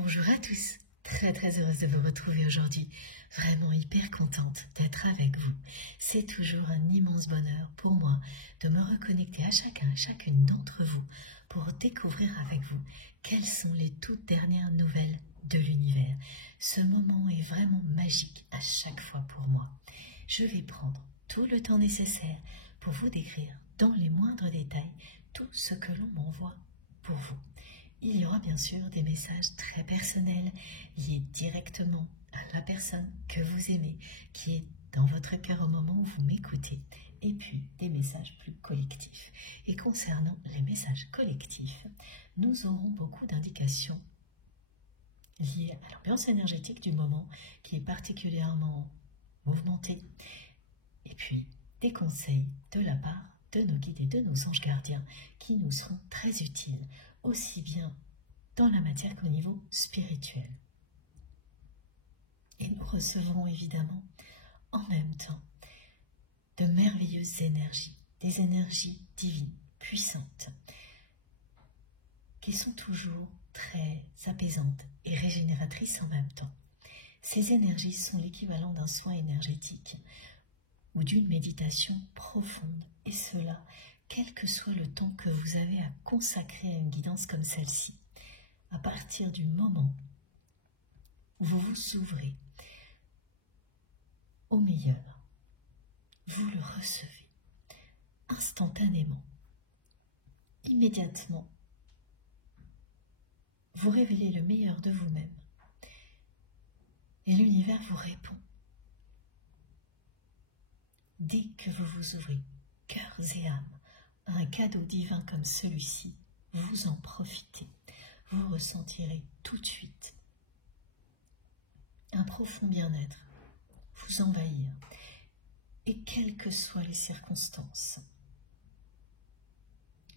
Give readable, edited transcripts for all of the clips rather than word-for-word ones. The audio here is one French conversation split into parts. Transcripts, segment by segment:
Bonjour à tous, très heureuse de vous retrouver aujourd'hui, vraiment hyper contente d'être avec vous. C'est toujours un immense bonheur pour moi de me reconnecter à chacun et chacune d'entre vous pour découvrir avec vous quelles sont les toutes dernières nouvelles de l'univers. Ce moment est vraiment magique à chaque fois pour moi. Je vais prendre tout le temps nécessaire pour vous décrire dans les moindres détails tout ce que l'on m'envoie pour vous. Il y aura bien sûr des messages très personnels liés directement à la personne que vous aimez, qui est dans votre cœur au moment où vous m'écoutez, et puis des messages plus collectifs. Et concernant les messages collectifs, nous aurons beaucoup d'indications liées à l'ambiance énergétique du moment, qui est particulièrement mouvementée, et puis des conseils de la part de nos guides et de nos anges gardiens qui nous seront très utiles, aussi bien dans la matière qu'au niveau spirituel. Et nous recevrons évidemment en même temps de merveilleuses énergies, des énergies divines, puissantes, qui sont toujours très apaisantes et régénératrices en même temps. Ces énergies sont l'équivalent d'un soin énergétique ou d'une méditation profonde, et cela, quel que soit le temps que vous avez à consacrer à une guidance comme celle-ci. À partir du moment où vous vous ouvrez au meilleur, vous le recevez instantanément, immédiatement. Vous révélez le meilleur de vous-même et l'univers vous répond. Dès que vous vous ouvrez, cœurs et âmes, à un cadeau divin comme celui-ci, vous en profitez. Vous ressentirez tout de suite un profond bien-être vous envahir, et quelles que soient les circonstances,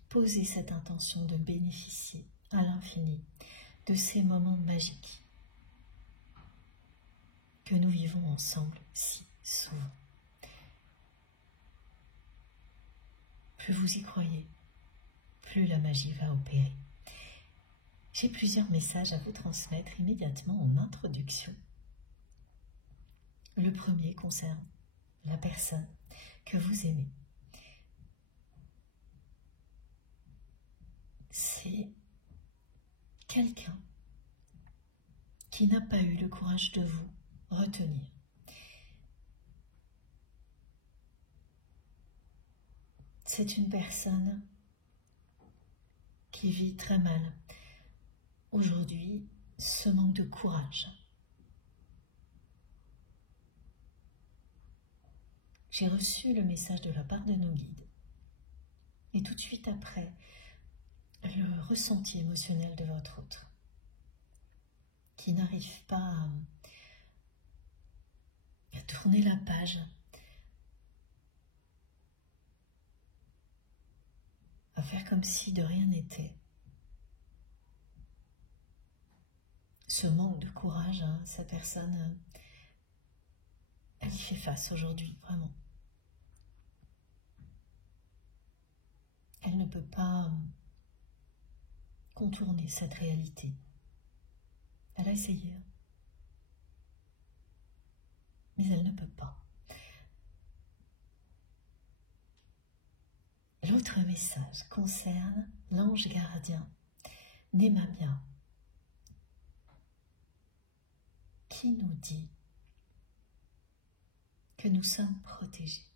posez cette intention de bénéficier à l'infini de ces moments magiques que nous vivons ensemble si souvent. Plus vous y croyez, plus la magie va opérer. J'ai plusieurs messages à vous transmettre immédiatement en introduction. Le premier concerne la personne que vous aimez. C'est quelqu'un qui n'a pas eu le courage de vous retenir. C'est une personne qui vit très mal aujourd'hui ce manque de courage. J'ai reçu le message de la part de nos guides et tout de suite après, le ressenti émotionnel de votre autre qui n'arrive pas à tourner la page, à faire comme si de rien n'était. Ce manque de courage, cette personne, elle y fait face aujourd'hui, vraiment. Elle ne peut pas contourner cette réalité. Elle a essayé, mais elle ne peut pas. L'autre message concerne l'ange gardien Nemamia, qui nous dit que nous sommes protégés.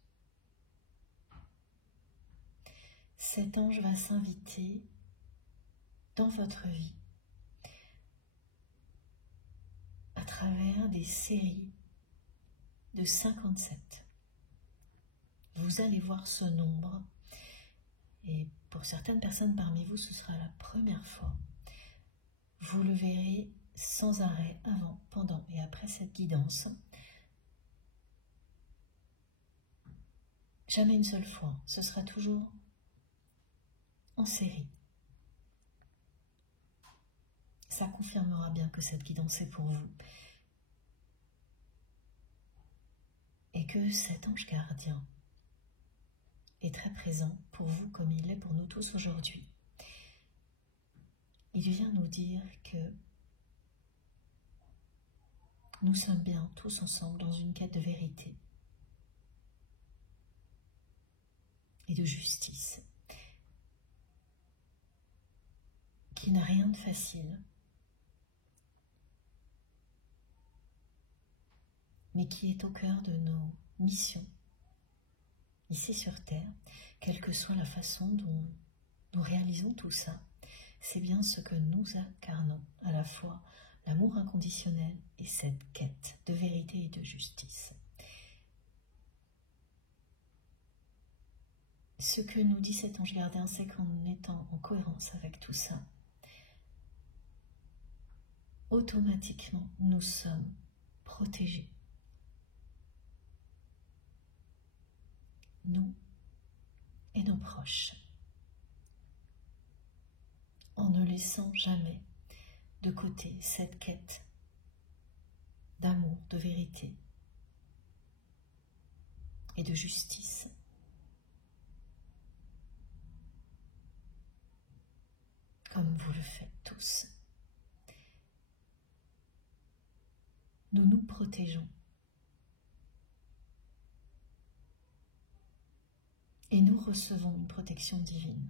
Cet ange va s'inviter dans votre vie à travers des séries de 57. Vous allez voir ce nombre, et pour certaines personnes parmi vous, ce sera la première fois. Vous le verrez sans arrêt avant, pendant et après cette guidance. Jamais une seule fois, ce sera toujours en série. Ça confirmera bien que cette guidance est pour vous et que cet ange gardien est très présent pour vous comme il l'est pour nous tous aujourd'hui. Il vient nous dire que nous sommes bien tous ensemble dans une quête de vérité et de justice, qui n'a rien de facile, mais qui est au cœur de nos missions ici sur Terre, quelle que soit la façon dont nous réalisons tout ça. C'est bien ce que nous incarnons, à la fois l'amour inconditionnel et cette quête de vérité et de justice. Ce que nous dit cet ange gardien, c'est qu'en étant en cohérence avec tout ça, automatiquement nous sommes protégés. Nous et nos proches, en ne laissant jamais de côté cette quête d'amour, de vérité et de justice. Comme vous le faites tous. Nous nous protégeons. Et nous recevons une protection divine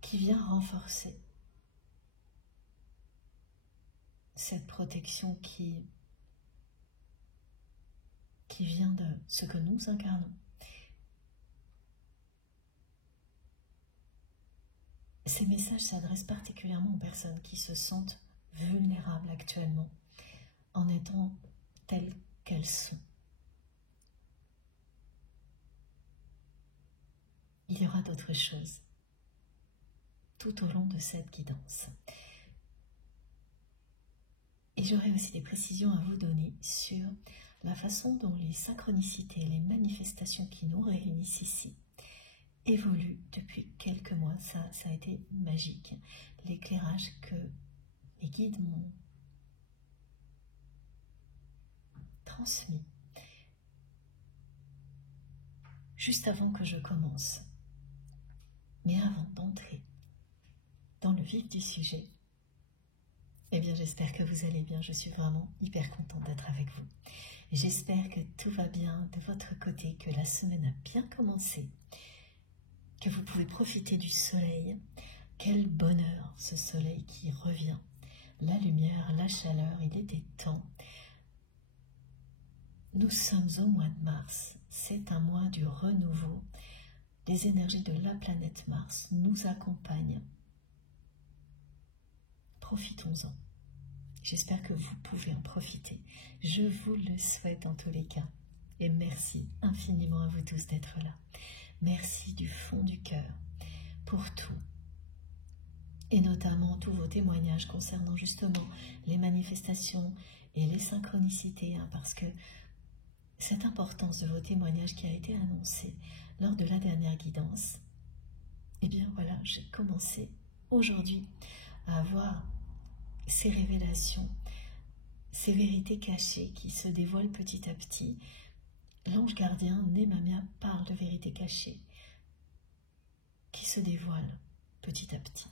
qui vient renforcer cette protection qui vient de ce que nous incarnons. Ces messages s'adressent particulièrement aux personnes qui se sentent vulnérables actuellement en étant telles qu'elles sont. Il y aura d'autres choses tout au long de cette guidance. Et j'aurai aussi des précisions à vous donner sur la façon dont les synchronicités, les manifestations qui nous réunissent ici évoluent depuis quelques mois. Ça a été magique. L'éclairage que les guides m'ont transmis juste avant que je commence. Mais avant d'entrer dans le vif du sujet, eh bien j'espère que vous allez bien. Je suis vraiment hyper contente d'être avec vous. J'espère que tout va bien de votre côté, que la semaine a bien commencé, que vous pouvez profiter du soleil. Quel bonheur ce soleil qui revient. La lumière, la chaleur, il était temps. Nous sommes au mois de mars. C'est un mois du renouveau. Les énergies de la planète Mars nous accompagnent. Profitons-en. J'espère que vous pouvez en profiter. Je vous le souhaite en tous les cas. Et merci infiniment à vous tous d'être là. Merci du fond du cœur pour tout. Et notamment tous vos témoignages concernant justement les manifestations et les synchronicités, parce que cette importance de vos témoignages qui a été annoncée lors de la dernière guidance, eh bien voilà, j'ai commencé aujourd'hui à avoir ces révélations, ces vérités cachées qui se dévoilent petit à petit. L'ange gardien Nemamia parle de vérités cachées qui se dévoilent petit à petit.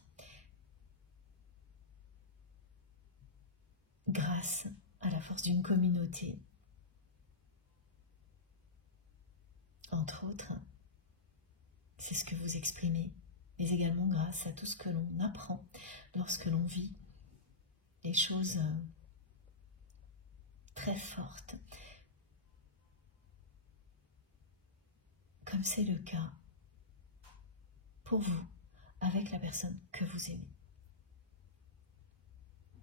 Grâce à la force d'une communauté, entre autres, c'est ce que vous exprimez, mais également grâce à tout ce que l'on apprend lorsque l'on vit des choses très fortes, comme c'est le cas pour vous, avec la personne que vous aimez.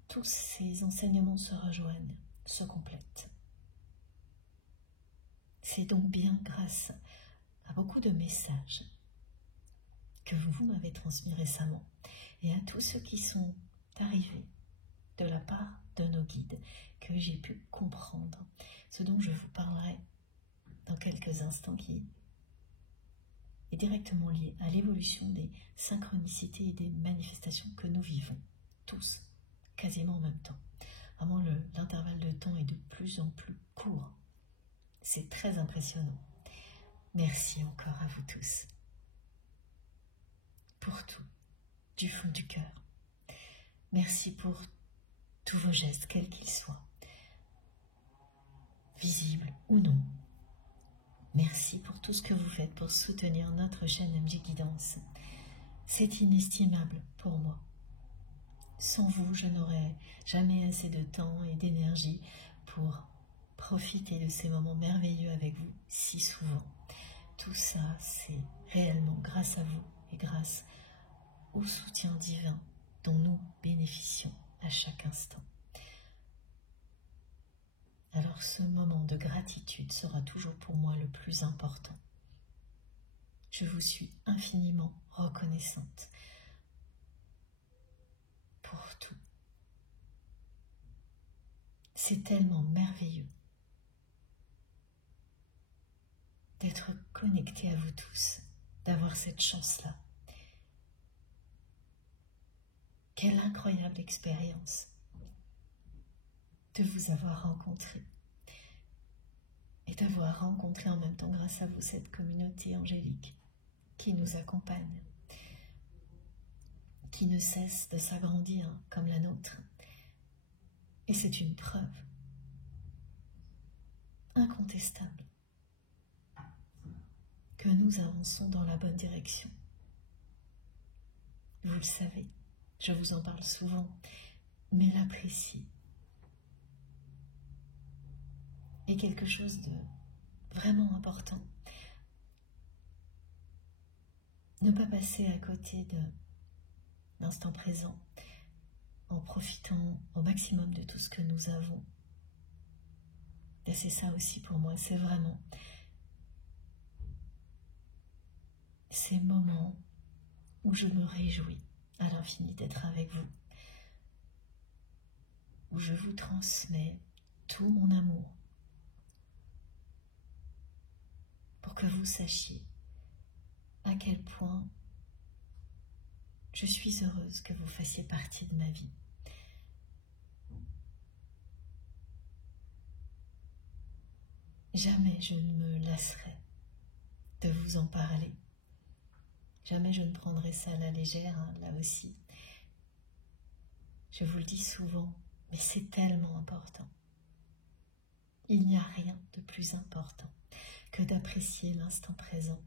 Tous ces enseignements se rejoignent, se complètent. C'est donc bien grâce à beaucoup de messages que vous m'avez transmis récemment et à tous ceux qui sont arrivés de la part de nos guides que j'ai pu comprendre ce dont je vous parlerai dans quelques instants, qui est directement lié à l'évolution des synchronicités et des manifestations que nous vivons tous quasiment en même temps. Vraiment, l'intervalle de temps est de plus en plus court. C'est très impressionnant. Merci encore à vous tous pour tout, du fond du cœur. Merci pour tous vos gestes, quels qu'ils soient, visibles ou non. Merci pour tout ce que vous faites pour soutenir notre chaîne MJ Guidance. C'est inestimable pour moi. Sans vous, je n'aurais jamais assez de temps et d'énergie pour profiter de ces moments merveilleux avec vous si souvent. Tout ça, c'est réellement grâce à vous et grâce au soutien divin dont nous bénéficions à chaque instant. Alors ce moment de gratitude sera toujours pour moi le plus important. Je vous suis infiniment reconnaissante pour tout. C'est tellement merveilleux d'être connecté à vous tous, d'avoir cette chance-là. Quelle incroyable expérience de vous avoir rencontré et d'avoir rencontré en même temps grâce à vous cette communauté angélique qui nous accompagne, qui ne cesse de s'agrandir comme la nôtre. Et c'est une preuve incontestable que nous avançons dans la bonne direction. Vous le savez, je vous en parle souvent, mais l'apprécier est quelque chose de vraiment important. Ne pas passer à côté de l'instant présent en profitant au maximum de tout ce que nous avons. Et c'est ça aussi pour moi, c'est vraiment ces moments où je me réjouis à l'infini d'être avec vous, où je vous transmets tout mon amour pour que vous sachiez à quel point je suis heureuse que vous fassiez partie de ma vie. Jamais je ne me lasserai de vous en parler. Jamais je ne prendrai ça à la légère, là aussi. Je vous le dis souvent, mais c'est tellement important. Il n'y a rien de plus important que d'apprécier l'instant présent.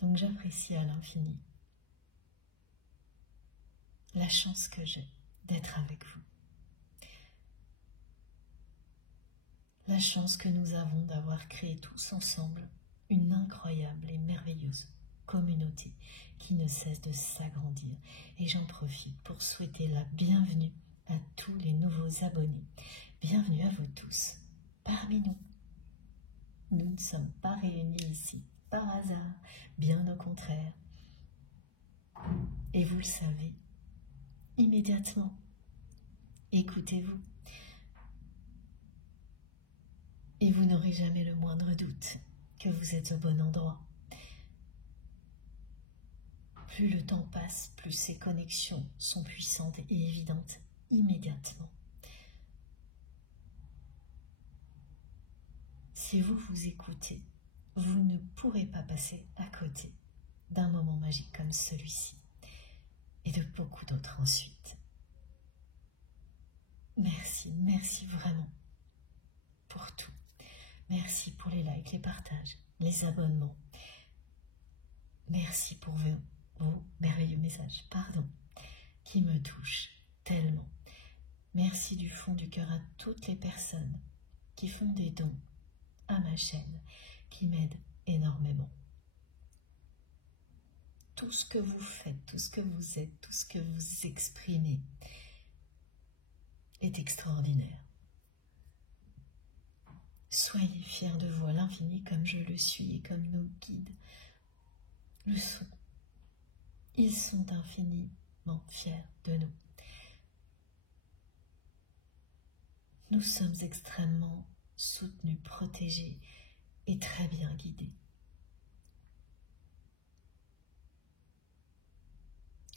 Donc j'apprécie à l'infini la chance que j'ai d'être avec vous. La chance que nous avons d'avoir créé tous ensemble une incroyable et merveilleuse communauté qui ne cesse de s'agrandir. Et j'en profite pour souhaiter la bienvenue à tous les nouveaux abonnés. Bienvenue à vous tous parmi nous. Nous ne sommes pas réunis ici par hasard, bien au contraire. Et vous le savez, immédiatement, écoutez-vous. Et vous n'aurez jamais le moindre doute que vous êtes au bon endroit. Plus le temps passe, plus ces connexions sont puissantes et évidentes immédiatement. Si vous vous écoutez, vous ne pourrez pas passer à côté d'un moment magique comme celui-ci et de beaucoup d'autres ensuite. Merci, merci vraiment pour tout. Merci pour les likes, les partages, les abonnements. Merci pour vos merveilleux messages, qui me touchent tellement. Merci du fond du cœur à toutes les personnes qui font des dons à ma chaîne, qui m'aident énormément. Tout ce que vous faites, tout ce que vous êtes, tout ce que vous exprimez est extraordinaire. Soyez fiers de vous à l'infini comme je le suis et comme nos guides le sont. Ils sont infiniment fiers de nous. Nous sommes extrêmement soutenus, protégés et très bien guidés.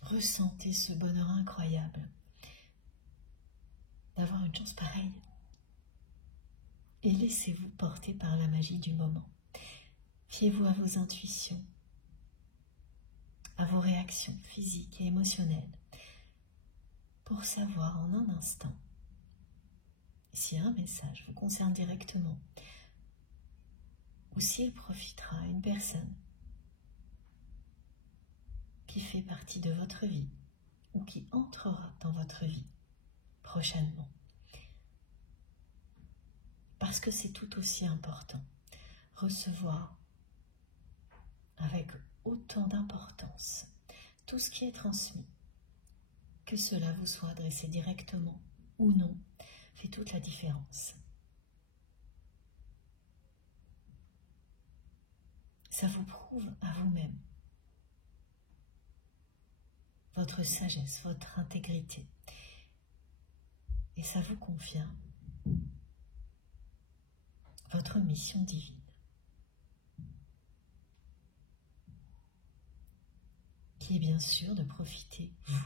Ressentez ce bonheur incroyable d'avoir une chance pareille. Et laissez-vous porter par la magie du moment. Fiez-vous à vos intuitions, à vos réactions physiques et émotionnelles, pour savoir en un instant si un message vous concerne directement ou si elle profitera à une personne qui fait partie de votre vie ou qui entrera dans votre vie prochainement. Parce que c'est tout aussi important. Recevoir avec autant d'importance tout ce qui est transmis, que cela vous soit adressé directement ou non, fait toute la différence. Ça vous prouve à vous-même votre sagesse, votre intégrité, et ça vous confirme votre mission divine, qui est bien sûr de profiter, vous,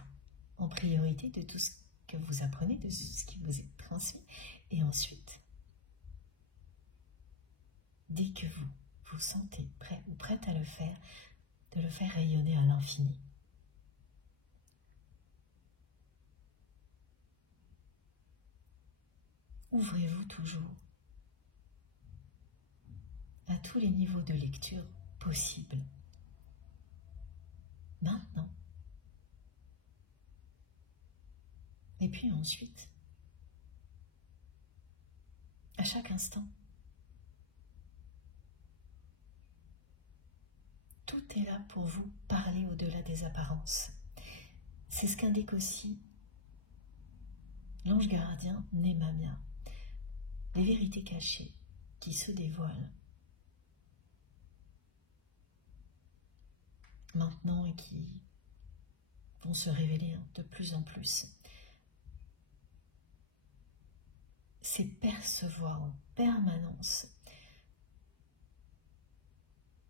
en priorité de tout ce que vous apprenez, de ce qui vous est transmis, et ensuite, dès que vous vous sentez prêt ou prête à le faire, de le faire rayonner à l'infini. Ouvrez-vous toujours à tous les niveaux de lecture possibles. Maintenant. Et puis ensuite, à chaque instant, tout est là pour vous parler au-delà des apparences. C'est ce qu'indique aussi l'ange gardien Némamia. Les vérités cachées qui se dévoilent maintenant et qui vont se révéler de plus en plus. C'est percevoir en permanence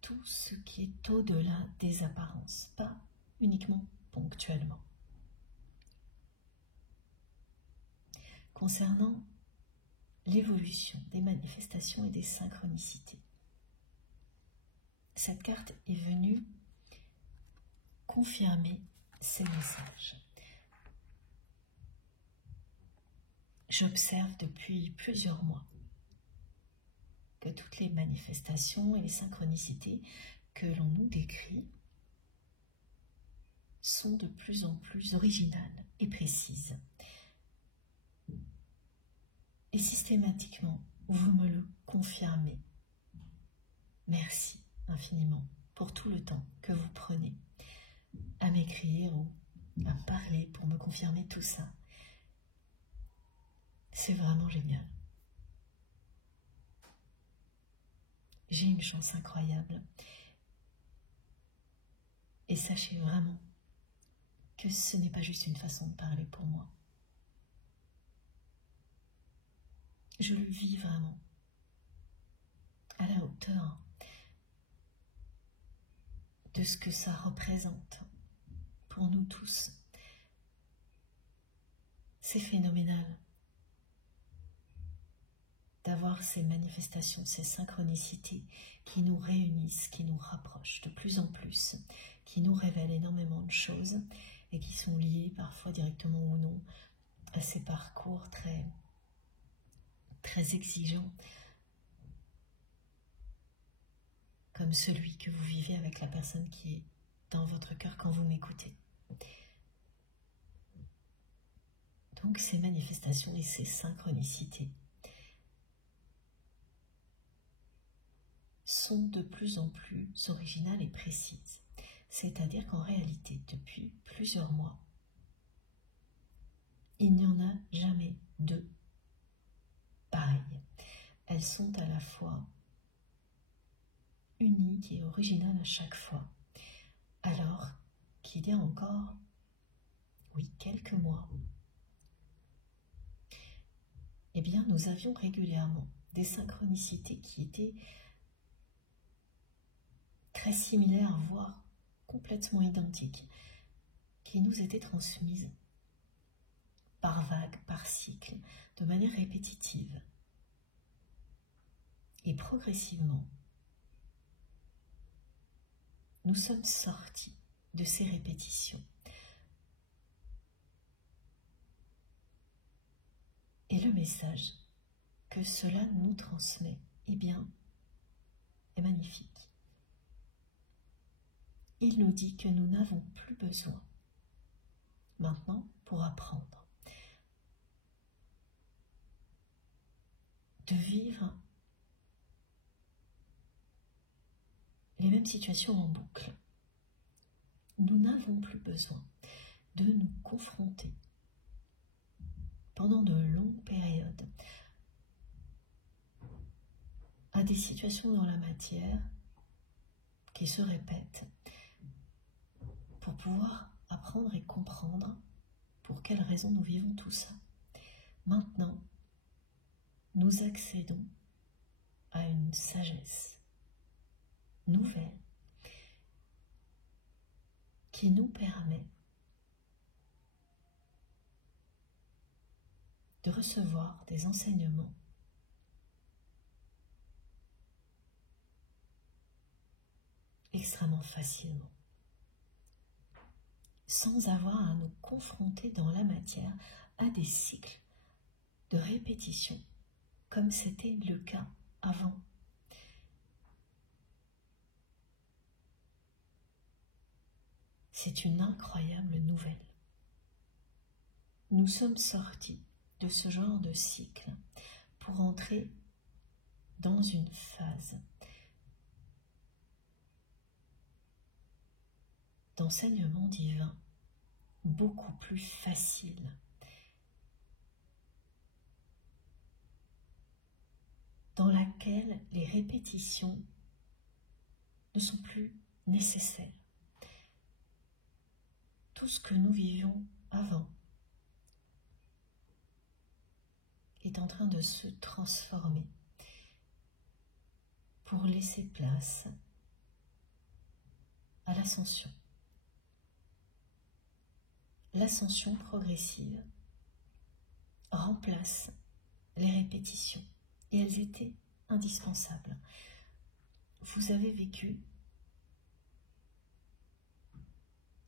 tout ce qui est au-delà des apparences, pas uniquement ponctuellement. Concernant l'évolution des manifestations et des synchronicités, cette carte est venue confirmer ces messages. J'observe depuis plusieurs mois que toutes les manifestations et les synchronicités que l'on nous décrit sont de plus en plus originales et précises. Et systématiquement, vous me le confirmez. Merci infiniment pour tout le temps que vous prenez à m'écrire ou à me parler pour me confirmer tout ça. C'est vraiment génial. J'ai une chance incroyable. Et sachez vraiment que ce n'est pas juste une façon de parler pour moi. Je le vis vraiment à la hauteur de ce que ça représente pour nous tous. C'est phénoménal d'avoir ces manifestations, ces synchronicités qui nous réunissent, qui nous rapprochent de plus en plus, qui nous révèlent énormément de choses et qui sont liées parfois directement ou non à ces parcours très exigeants, comme celui que vous vivez avec la personne qui est dans votre cœur quand vous m'écoutez. Donc ces manifestations et ces synchronicités sont de plus en plus originales et précises. C'est-à-dire qu'en réalité, depuis plusieurs mois, il n'y en a jamais deux pareilles. Elles sont à la fois uniques et originales à chaque fois, alors qu'il y a encore, oui, quelques mois, eh bien, nous avions régulièrement des synchronicités qui étaient très similaires, voire complètement identiques, qui nous étaient transmises par vagues, par cycles, de manière répétitive. Et progressivement, nous sommes sortis de ces répétitions. Et le message que cela nous transmet, eh bien, est magnifique. Il nous dit que nous n'avons plus besoin, maintenant, pour apprendre, de vivre les mêmes situations en boucle. Nous n'avons plus besoin de nous confronter pendant de longues périodes à des situations dans la matière qui se répètent pour pouvoir apprendre et comprendre pour quelles raisons nous vivons tout ça. Maintenant, nous accédons à une sagesse nouvelle qui nous permet de recevoir des enseignements extrêmement facilement, sans avoir à nous confronter dans la matière à des cycles de répétition, comme c'était le cas avant. C'est une incroyable nouvelle. Nous sommes sortis de ce genre de cycle pour entrer dans une phase d'enseignement divin beaucoup plus facile, dans laquelle les répétitions ne sont plus nécessaires. Tout ce que nous vivions avant est en train de se transformer pour laisser place à l'ascension. L'ascension progressive remplace les répétitions et elles étaient indispensables. Vous avez vécu,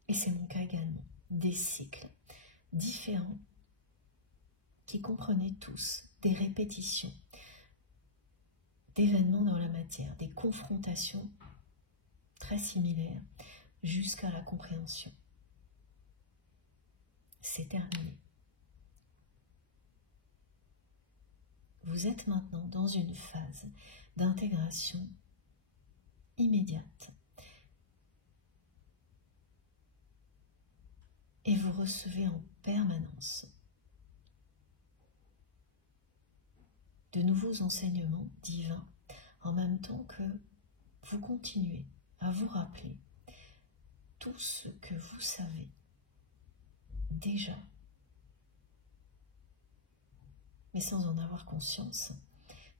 et c'est mon cas également, des cycles différents qui comprenaient tous des répétitions d'événements dans la matière, des confrontations très similaires jusqu'à la compréhension. C'est terminé. Vous êtes maintenant dans une phase d'intégration immédiate. Et vous recevez en permanence de nouveaux enseignements divins, en même temps que vous continuez à vous rappeler tout ce que vous savez déjà, mais sans en avoir conscience,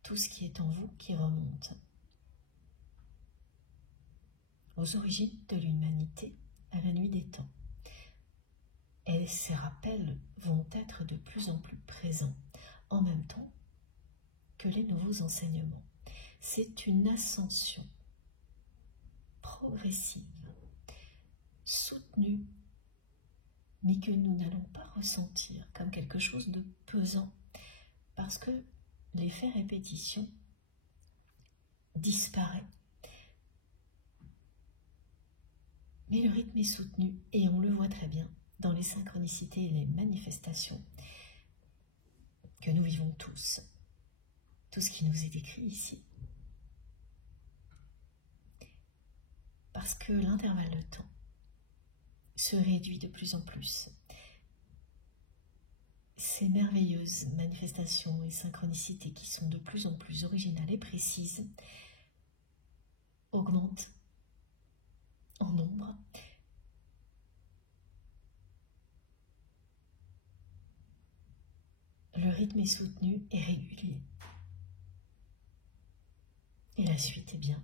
tout ce qui est en vous qui remonte aux origines de l'humanité à la nuit des temps. Et ces rappels vont être de plus en plus présents, en même temps que les nouveaux enseignements. C'est une ascension progressive, soutenue, mais que nous n'allons pas ressentir comme quelque chose de pesant, parce que l'effet répétition disparaît. Mais le rythme est soutenu, et on le voit très bien dans les synchronicités et les manifestations que nous vivons tous. Tout ce qui nous est décrit ici. Parce que l'intervalle de temps se réduit de plus en plus. Ces merveilleuses manifestations et synchronicités qui sont de plus en plus originales et précises augmentent en nombre. Le rythme est soutenu et régulier. Et la suite est bien.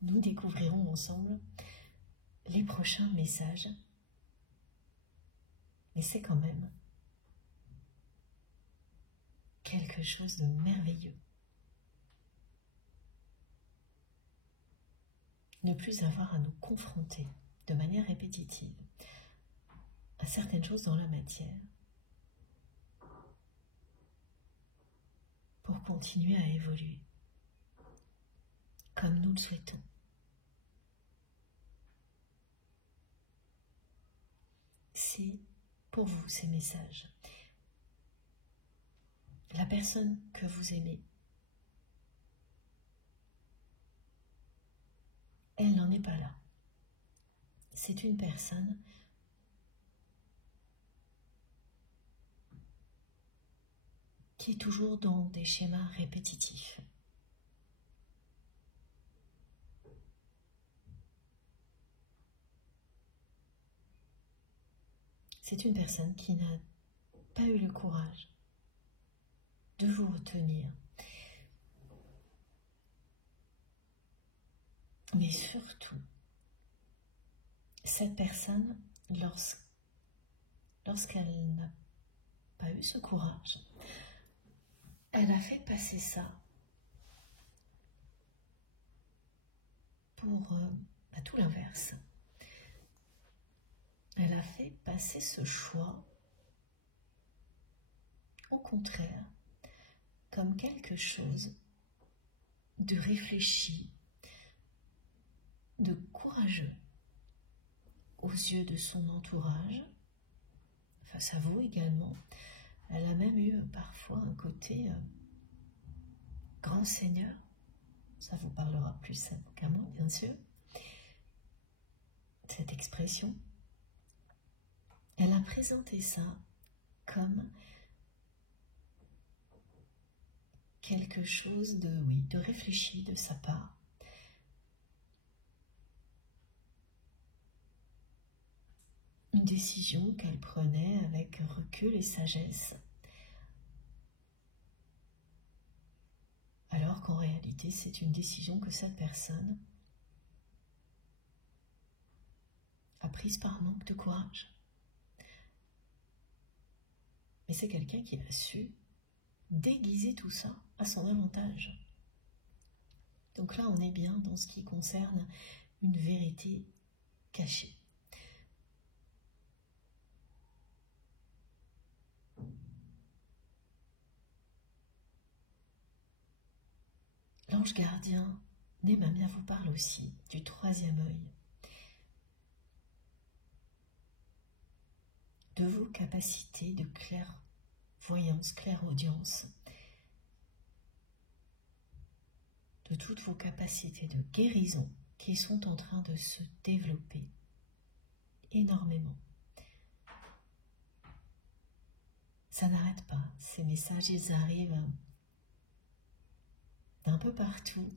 Nous découvrirons ensemble les prochains messages. Mais c'est quand même quelque chose de merveilleux. Ne plus avoir à nous confronter de manière répétitive à certaines choses dans la matière. pour continuer à évoluer, comme nous le souhaitons. C'est pour vous ces messages. La personne que vous aimez, elle n'en est pas là. C'est une personne qui est toujours dans des schémas répétitifs. C'est une personne qui n'a pas eu le courage de vous retenir. Mais surtout, cette personne, lorsqu'elle n'a pas eu ce courage, elle a fait passer ça pour tout l'inverse. Elle a fait passer ce choix, au contraire, comme quelque chose de réfléchi, de courageux aux yeux de son entourage, face à vous également. Elle a même eu parfois un côté grand seigneur. Ça vous parlera plus qu'à moi, bien sûr. Cette expression. Elle a présenté ça comme quelque chose de réfléchi de sa part. Une décision qu'elle prenait avec recul et sagesse. Alors qu'en réalité, c'est une décision que cette personne a prise par manque de courage. Mais c'est quelqu'un qui a su déguiser tout ça à son avantage. Donc là, on est bien dans ce qui concerne une vérité cachée. L'ange gardien, Nemamia, vous parle aussi du troisième œil, de vos capacités de clairvoyance, clairaudience, de toutes vos capacités de guérison qui sont en train de se développer énormément. Ça n'arrête pas, ces messages, ils arrivent d'un peu partout.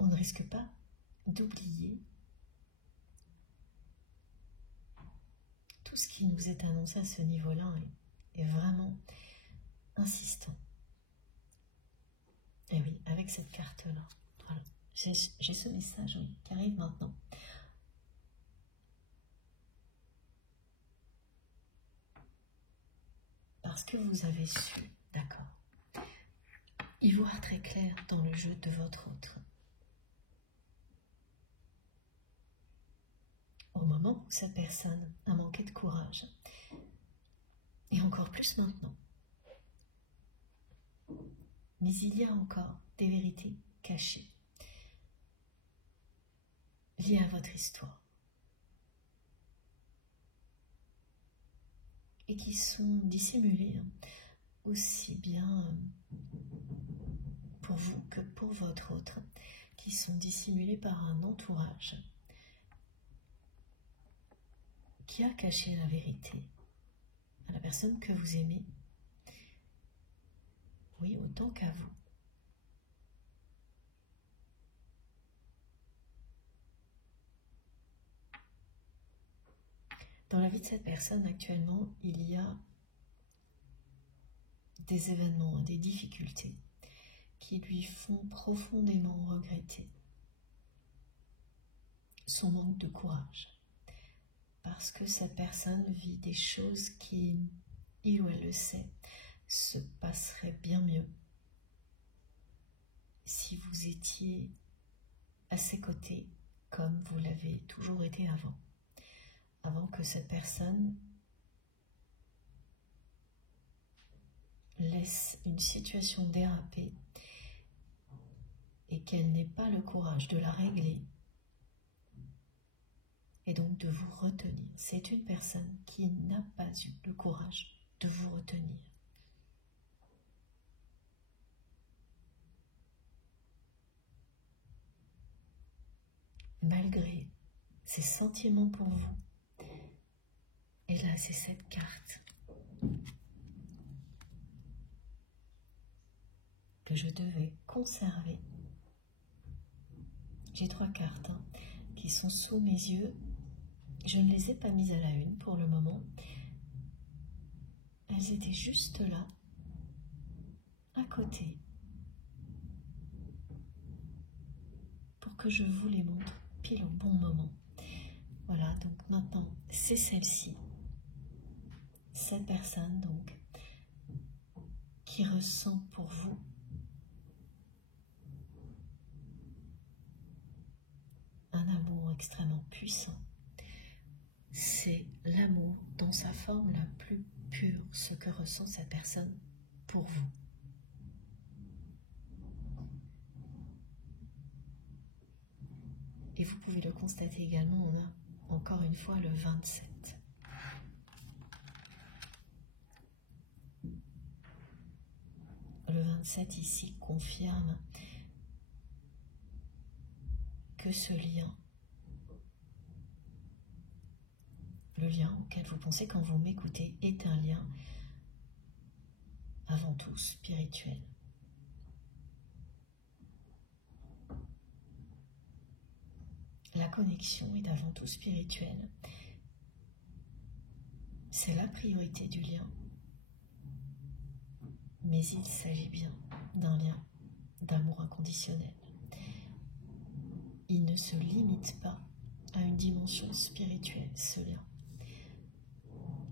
On ne risque pas d'oublier tout ce qui nous est annoncé à ce niveau-là est vraiment insistant. Et oui, avec cette carte-là, voilà. J'ai ce message qui arrive maintenant. Parce que vous avez su, d'accord, y voir très clair dans le jeu de votre autre. Au moment où cette personne a manqué de courage, et encore plus maintenant. Mais il y a encore des vérités cachées liées à votre histoire et qui sont dissimulées aussi bien pour vous que pour votre autre, qui sont dissimulées par un entourage qui a caché la vérité à la personne que vous aimez, oui, autant qu'à vous. Dans la vie de cette personne actuellement, il y a des événements, des difficultés qui lui font profondément regretter son manque de courage. Parce que cette personne vit des choses qui, il ou elle le sait, se passeraient bien mieux si vous étiez à ses côtés comme vous l'avez toujours été avant que cette personne laisse une situation déraper et qu'elle n'ait pas le courage de la régler et donc de vous retenir. C'est une personne qui n'a pas eu le courage de vous retenir. Malgré ses sentiments pour vous. Et là, c'est cette carte que je devais conserver. J'ai 3 cartes qui sont sous mes yeux. Je ne les ai pas mises à la une pour le moment. Elles étaient juste là, à côté, pour que je vous les montre pile au bon moment. Voilà, donc maintenant, c'est celle-ci. Cette personne, donc, qui ressent pour vous un amour extrêmement puissant. C'est l'amour dans sa forme la plus pure, ce que ressent cette personne pour vous. Et vous pouvez le constater également, on a encore une fois le 27. Le 27 ici confirme que ce lien, le lien auquel vous pensez quand vous m'écoutez, est un lien avant tout spirituel. La connexion est avant tout spirituelle. C'est la priorité du lien. Mais il s'agit bien d'un lien d'amour inconditionnel. Il ne se limite pas à une dimension spirituelle, ce lien.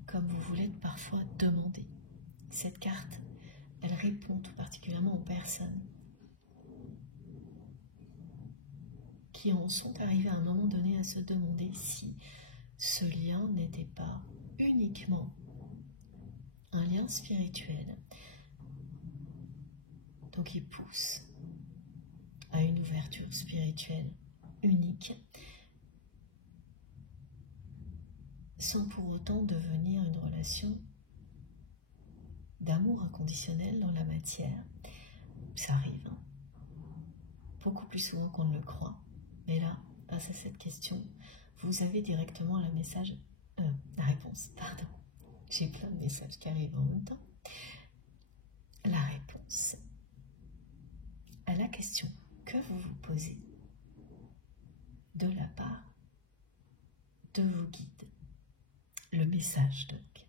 Comme vous vous l'êtes parfois demandé. Cette carte, elle répond tout particulièrement aux personnes qui en sont arrivées à un moment donné à se demander si ce lien n'était pas uniquement un lien spirituel. Donc il pousse à une ouverture spirituelle unique, sans pour autant devenir une relation d'amour inconditionnel dans la matière. Ça arrive, beaucoup plus souvent qu'on ne le croit. Mais là, face à cette question, vous avez directement la réponse. Pardon, j'ai plein de messages qui arrivent en même temps. La réponse à la question que vous vous posez de la part de vos guides. Le message donc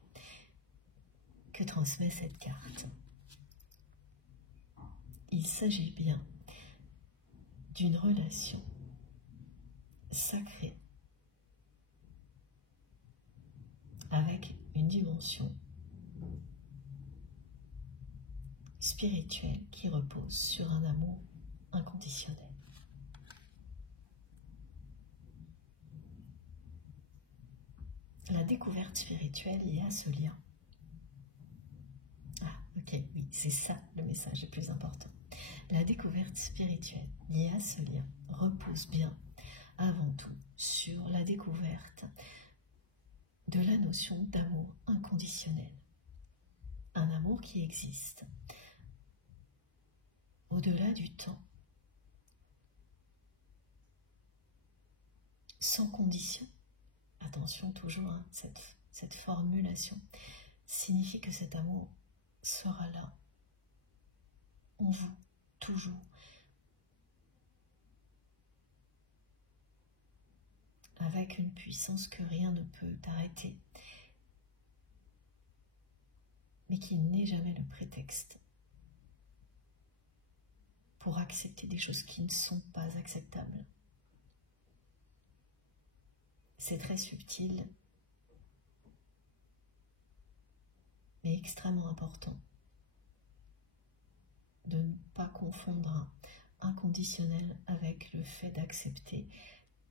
que transmet cette carte. Il s'agit bien d'une relation sacrée avec une dimension spirituelle qui repose sur un amour inconditionnel. La découverte spirituelle liée à ce lien. Ah, ok, oui, c'est ça le message le plus important. La découverte spirituelle liée à ce lien repose bien avant tout sur la découverte de la notion d'amour inconditionnel. Un amour qui existe au-delà du temps, sans condition. Attention toujours, cette formulation signifie que cet amour sera là, en vous, toujours. Avec une puissance que rien ne peut arrêter, mais qui n'est jamais le prétexte pour accepter des choses qui ne sont pas acceptables. C'est très subtil, mais extrêmement important de ne pas confondre un inconditionnel avec le fait d'accepter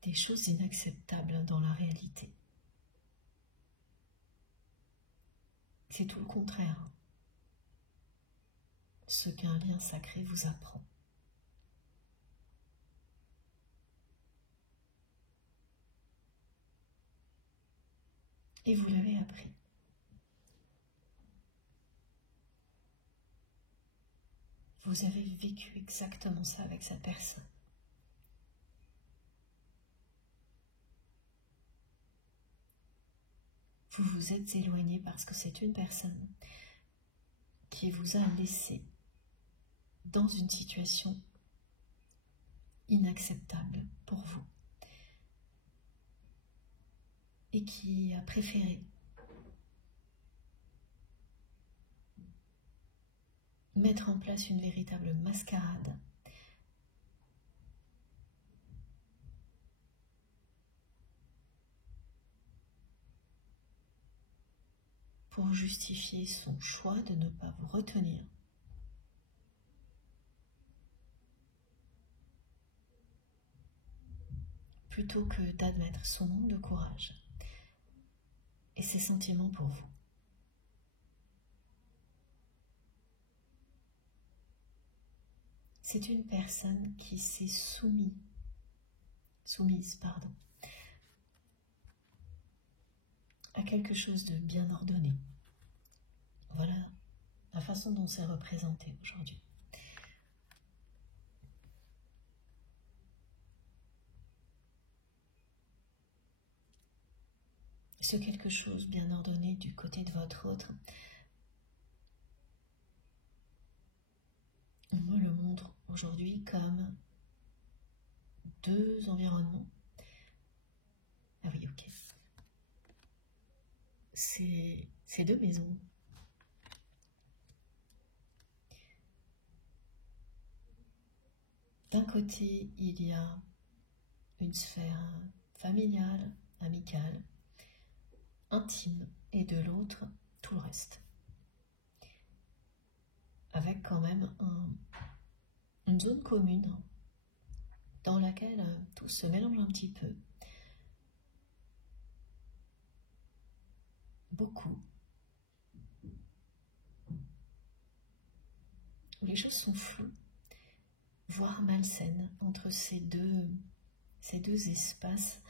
des choses inacceptables dans la réalité. C'est tout le contraire. ce qu'un lien sacré vous apprend. Et vous l'avez appris. Vous avez vécu exactement ça avec cette personne. Vous vous êtes éloigné parce que c'est une personne qui vous a laissé dans une situation inacceptable pour vous et qui a préféré mettre en place une véritable mascarade pour justifier son choix de ne pas vous retenir. Plutôt que d'admettre son manque de courage et ses sentiments pour vous. C'est une personne qui s'est soumise, à quelque chose de bien ordonné. Voilà la façon dont c'est représenté aujourd'hui. Ce quelque chose bien ordonné du côté de votre autre, on me le montre aujourd'hui comme deux environnements. Ah oui, ok. C'est deux maisons. D'un côté, il y a une sphère familiale, amicale, intime, et de l'autre, tout le reste. Avec quand même une zone commune dans laquelle tout se mélange un petit peu. Beaucoup. Les choses sont floues, voire malsaines entre ces deux espaces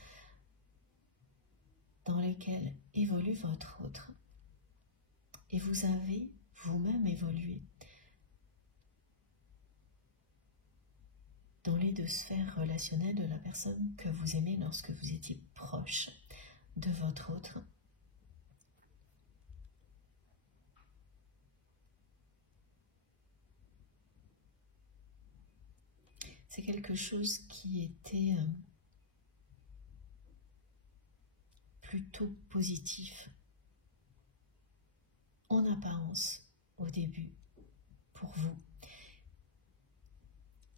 dans lesquels évolue votre autre. Et vous avez vous-même évolué dans les deux sphères relationnelles de la personne que vous aimez lorsque vous étiez proche de votre autre. C'est quelque chose qui était plutôt positif en apparence au début pour vous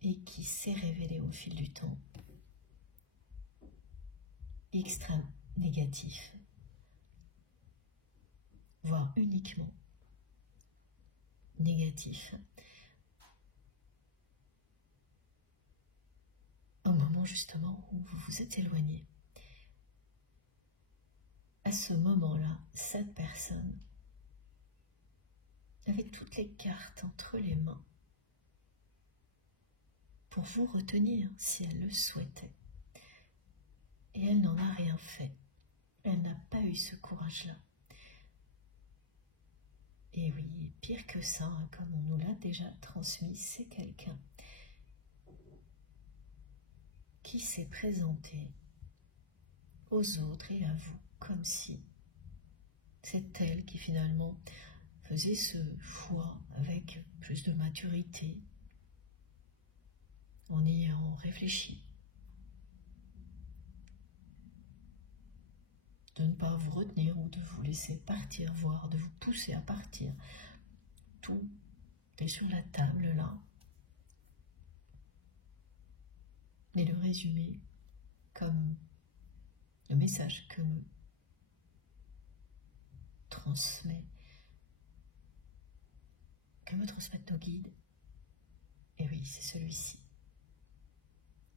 et qui s'est révélé au fil du temps extrêmement négatif, voire uniquement négatif, au moment justement où vous vous êtes éloigné. À ce moment-là, cette personne avait toutes les cartes entre les mains pour vous retenir si elle le souhaitait. Et elle n'en a rien fait. Elle n'a pas eu ce courage-là. Et oui, pire que ça, comme on nous l'a déjà transmis, c'est quelqu'un qui s'est présenté aux autres et à vous comme si c'est elle qui finalement faisait ce choix avec plus de maturité, en ayant réfléchi, de ne pas vous retenir ou de vous laisser partir, voire de vous pousser à partir. Tout est sur la table là. Mais le résumé, comme le message que me transmettent nos guides, et oui, c'est celui-ci.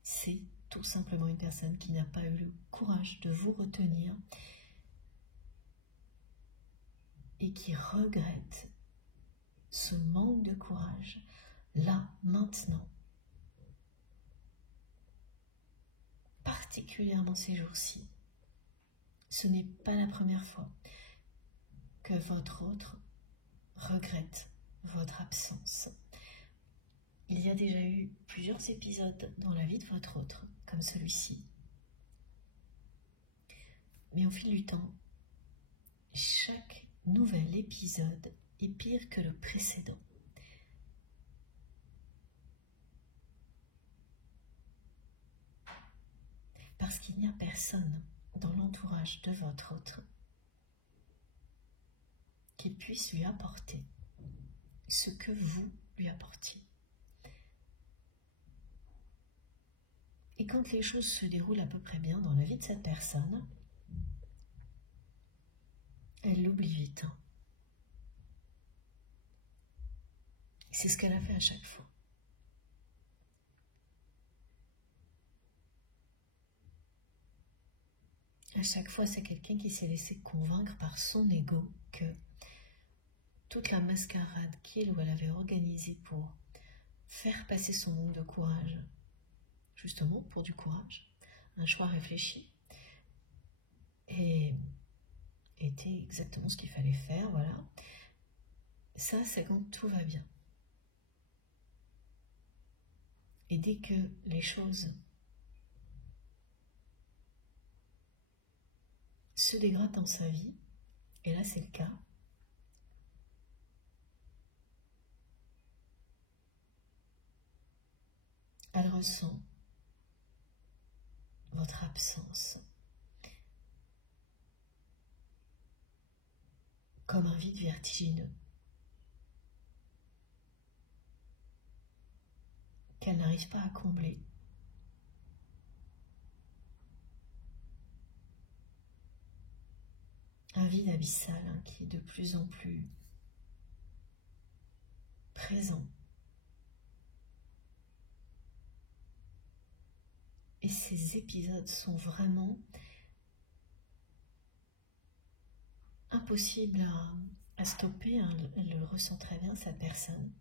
C'est tout simplement une personne qui n'a pas eu le courage de vous retenir et qui regrette ce manque de courage, là, maintenant, particulièrement ces jours-ci. Ce n'est pas la première fois que votre autre regrette votre absence. Il y a déjà eu plusieurs épisodes dans la vie de votre autre, comme celui-ci. Mais au fil du temps, chaque nouvel épisode est pire que le précédent. Parce qu'il n'y a personne dans l'entourage de votre autre qui puisse lui apporter ce que vous lui apportiez. Et quand les choses se déroulent à peu près bien dans la vie de cette personne, elle l'oublie vite. C'est ce qu'elle a fait à chaque fois. À chaque fois, c'est quelqu'un qui s'est laissé convaincre par son ego que toute la mascarade qu'il ou elle avait organisée pour faire passer son manque de courage, justement pour du courage, un choix réfléchi, et était exactement ce qu'il fallait faire, voilà. Ça, c'est quand tout va bien. Et dès que les choses se dégradent dans sa vie, et là c'est le cas, elle ressent votre absence comme un vide vertigineux qu'elle n'arrive pas à combler. Un vide abyssal qui est de plus en plus présent. Et ces épisodes sont vraiment impossibles à stopper. Elle le ressent très bien, cette personne.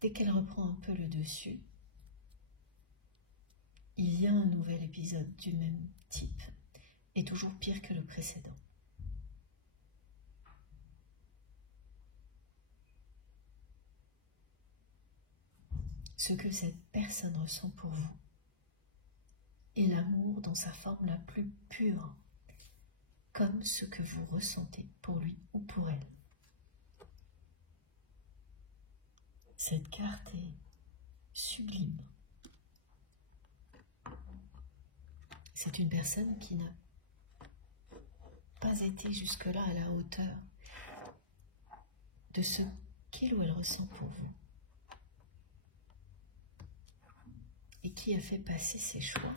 Dès qu'elle reprend un peu le dessus, il y a un nouvel épisode du même type, et toujours pire que le précédent. Ce que cette personne ressent pour vous est l'amour dans sa forme la plus pure, comme ce que vous ressentez pour lui ou pour elle. Cette carte est sublime. C'est une personne qui n'a pas été jusque-là à la hauteur de ce qu'il ou elle ressent pour vous. Et qui a fait passer ses choix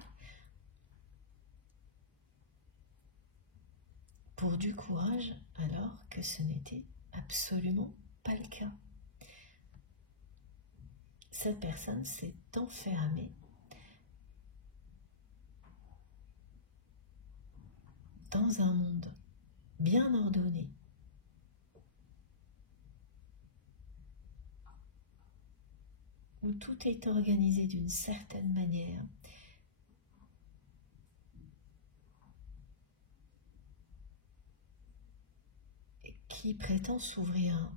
pour du courage alors que ce n'était absolument pas le cas. Cette personne s'est enfermée dans un monde bien ordonné, où tout est organisé d'une certaine manière, et qui prétend s'ouvrir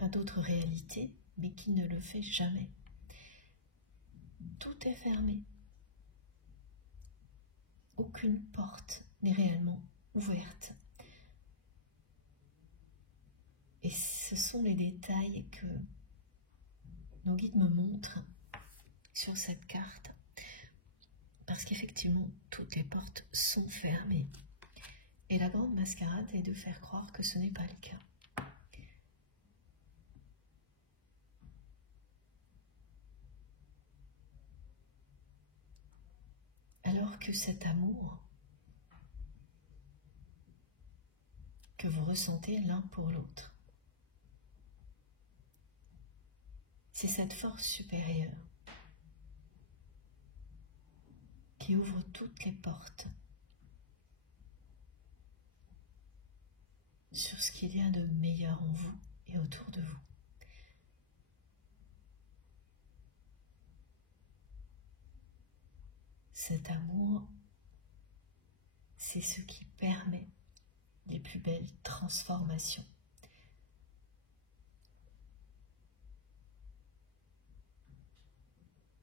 à d'autres réalités, mais qui ne le fait jamais. Tout est fermé. Aucune porte n'est réellement ouverte. Et ce sont les détails que nos guides me montrent sur cette carte. Parce qu'effectivement, toutes les portes sont fermées. Et la grande mascarade est de faire croire que ce n'est pas le cas. Alors que cet amour que vous ressentez l'un pour l'autre, c'est cette force supérieure qui ouvre toutes les portes sur ce qu'il y a de meilleur en vous et autour de vous. Cet amour, c'est ce qui permet les plus belles transformations.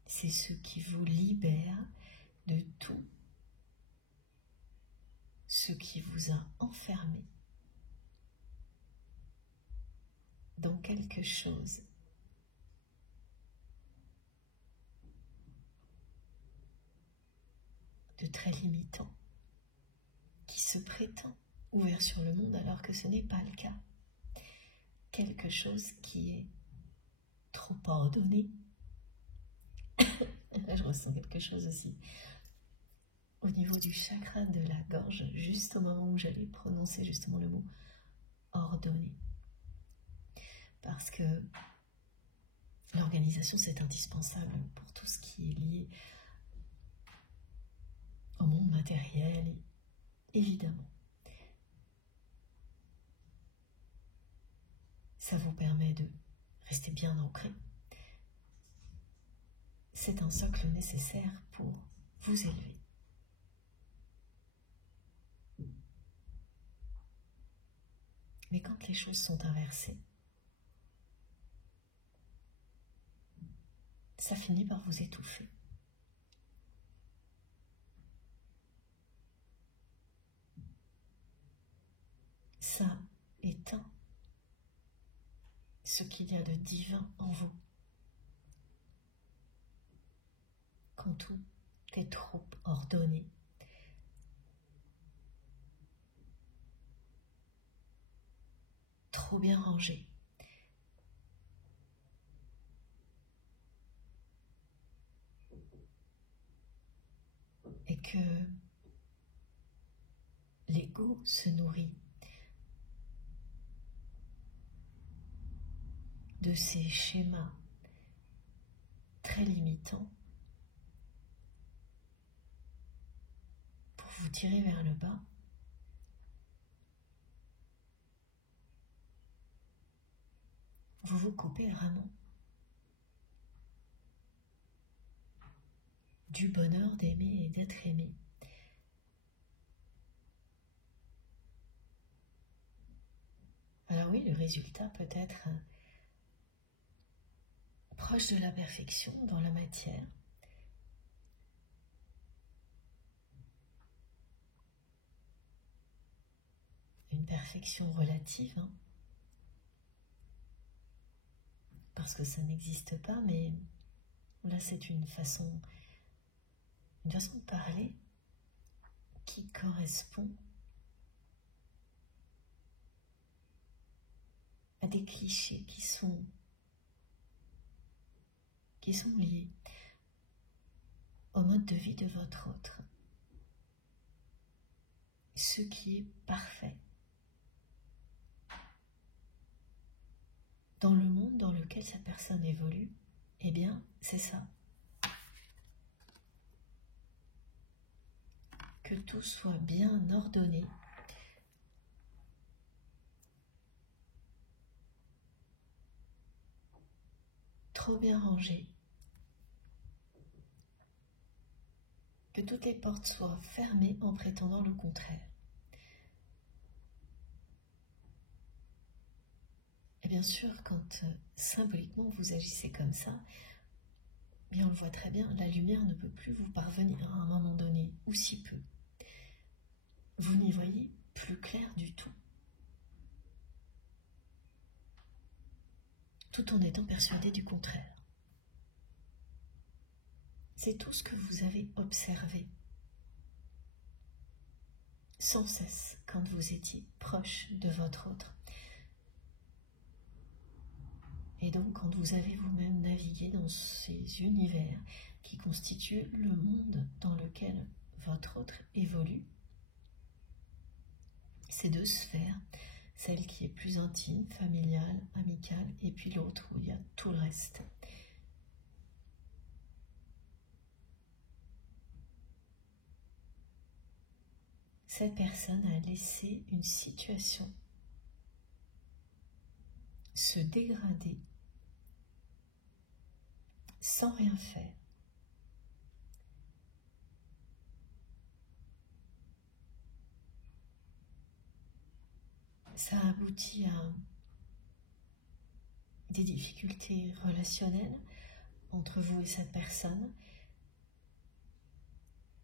C'est ce qui vous libère de tout ce qui vous a enfermé dans quelque chose de très limitant, qui se prétend ouvert sur le monde alors que ce n'est pas le cas. Quelque chose qui est trop ordonné. Là, je ressens quelque chose aussi au niveau du chakra de la gorge, juste au moment où j'allais prononcer justement le mot ordonné. Parce que l'organisation, c'est indispensable pour tout ce qui est lié au monde matériel, évidemment. Ça vous permet de rester bien ancré. C'est un socle nécessaire pour vous élever. Mais quand les choses sont inversées, ça finit par vous étouffer. Ça éteint ce qu'il y a de divin en vous. Quand tout est trop ordonné, trop bien rangé, et que l'ego se nourrit de ces schémas très limitants pour vous tirer vers le bas, vous vous coupez vraiment du bonheur d'aimer et d'être aimé. Alors oui, le résultat peut être proche de la perfection dans la matière, une perfection relative, hein, parce que ça n'existe pas, mais là c'est une façon de parler qui correspond à des clichés qui sont liés au mode de vie de votre autre. Ce qui est parfait dans le monde dans lequel cette personne évolue, eh bien, c'est ça. Que tout soit bien ordonné, trop bien rangé, que toutes les portes soient fermées en prétendant le contraire. Et bien sûr, quand symboliquement vous agissez comme ça, bien on le voit très bien, la lumière ne peut plus vous parvenir à un moment donné, ou si peu. Vous n'y voyez plus clair du tout. Tout en étant persuadé du contraire. C'est tout ce que vous avez observé sans cesse quand vous étiez proche de votre autre. Et donc quand vous avez vous-même navigué dans ces univers qui constituent le monde dans lequel votre autre évolue, ces deux sphères, celle qui est plus intime, familiale, amicale, et puis l'autre où il y a tout le reste. Cette personne a laissé une situation se dégrader sans rien faire. Ça aboutit à des difficultés relationnelles entre vous et cette personne,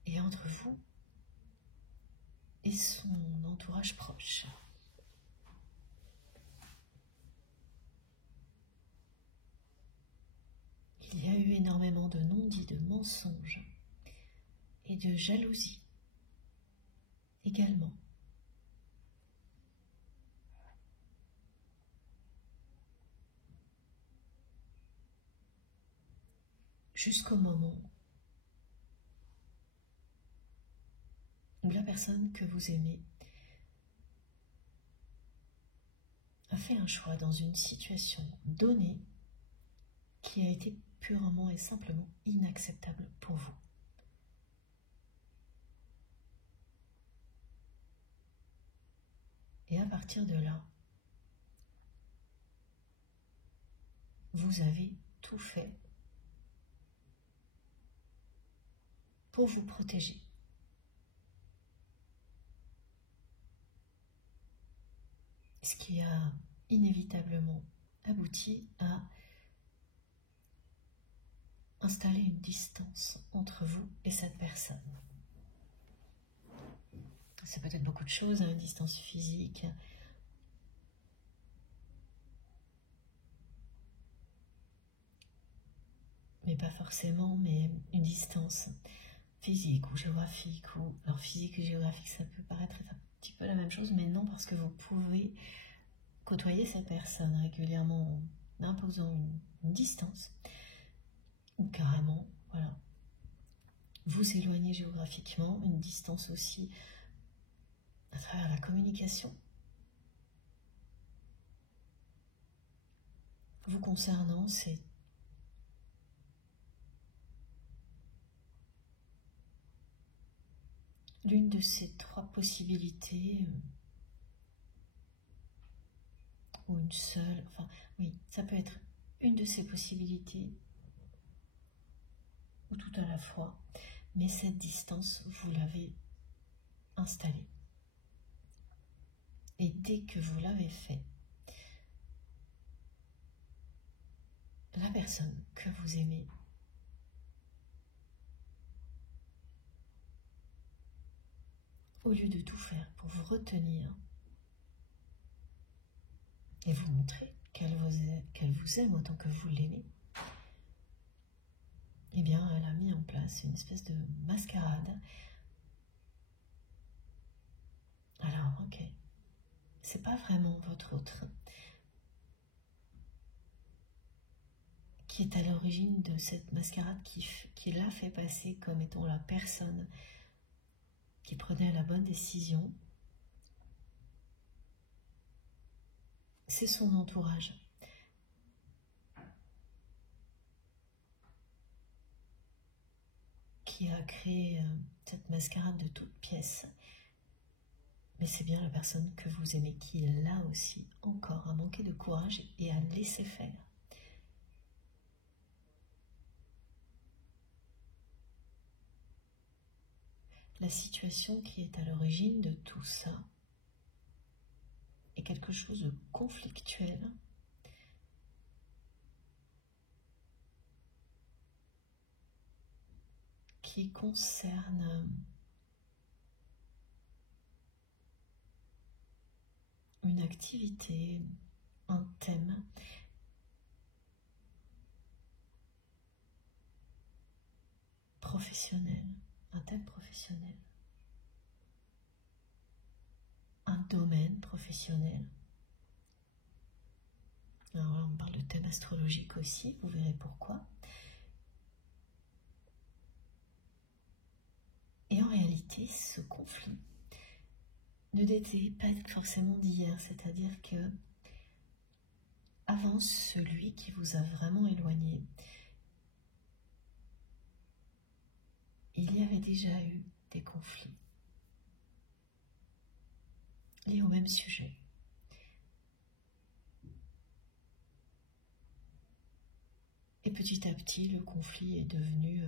et entre vous et son entourage proche. Il y a eu énormément de non-dits, de mensonges et de jalousie également. Jusqu'au moment où la personne que vous aimez a fait un choix dans une situation donnée qui a été purement et simplement inacceptable pour vous. Et à partir de là, vous avez tout fait pour vous protéger. Ce qui a inévitablement abouti à installer une distance entre vous et cette personne. C'est peut-être beaucoup de choses, une distance physique, mais pas forcément, mais une distance physique ou géographique, ou alors physique et géographique, ça peut paraître être un petit peu la même chose, mais non, parce que vous pouvez côtoyer cette personne régulièrement en imposant une distance, ou carrément, voilà, vous éloigner géographiquement, une distance aussi à travers la communication. Vous concernant, c'est l'une de ces trois possibilités, ou une seule, enfin oui, ça peut être une de ces possibilités, ou tout à la fois, mais cette distance, vous l'avez installée. Et dès que vous l'avez fait, la personne que vous aimez au lieu de tout faire pour vous retenir et vous montrer qu'elle vous aime autant que vous l'aimez, eh bien, elle a mis en place une espèce de mascarade. Alors, ok, c'est pas vraiment votre autre qui est à l'origine de cette mascarade qui l'a fait passer comme étant la personne qui prenait la bonne décision. C'est son entourage. Qui a créé cette mascarade de toutes pièces. Mais c'est bien la personne que vous aimez qui, là aussi, encore, a manqué de courage et a laissé faire. La situation qui est à l'origine de tout ça est quelque chose de conflictuel, qui concerne une activité, un thème professionnel, un thème professionnel, un domaine professionnel. Alors là, on parle de thème astrologique aussi, vous verrez pourquoi. Et en réalité, ce conflit ne datait pas forcément d'hier, c'est-à-dire que avant celui qui vous a vraiment éloigné, il y avait déjà eu des conflits liés au même sujet. Et petit à petit, le conflit est devenu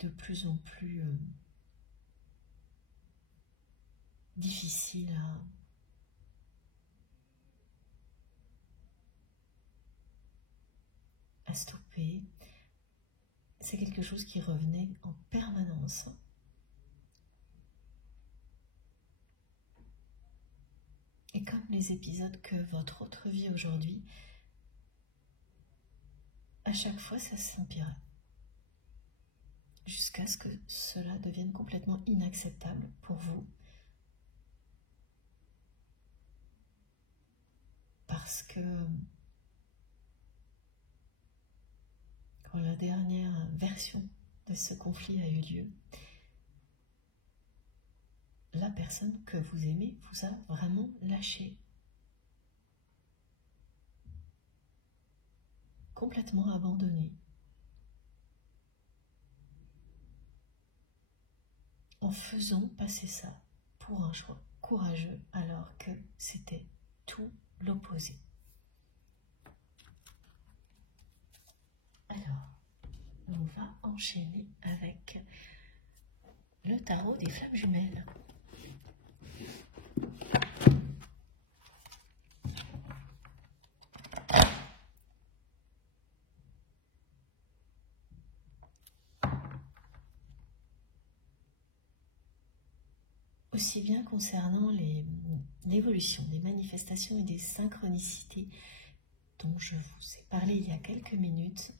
de plus en plus difficile à stopper. C'est quelque chose qui revenait en permanence. Et comme les épisodes que votre autre vie aujourd'hui, à chaque fois ça s'empirait. Jusqu'à ce que cela devienne complètement inacceptable pour vous. Parce que quand la dernière version de ce conflit a eu lieu, la personne que vous aimez vous a vraiment lâché. Complètement abandonné. En faisant passer ça pour un choix courageux alors que c'était tout l'opposé. Alors, on va enchaîner avec le tarot des flammes jumelles. Aussi bien concernant l'évolution des manifestations et des synchronicités dont je vous ai parlé il y a quelques minutes,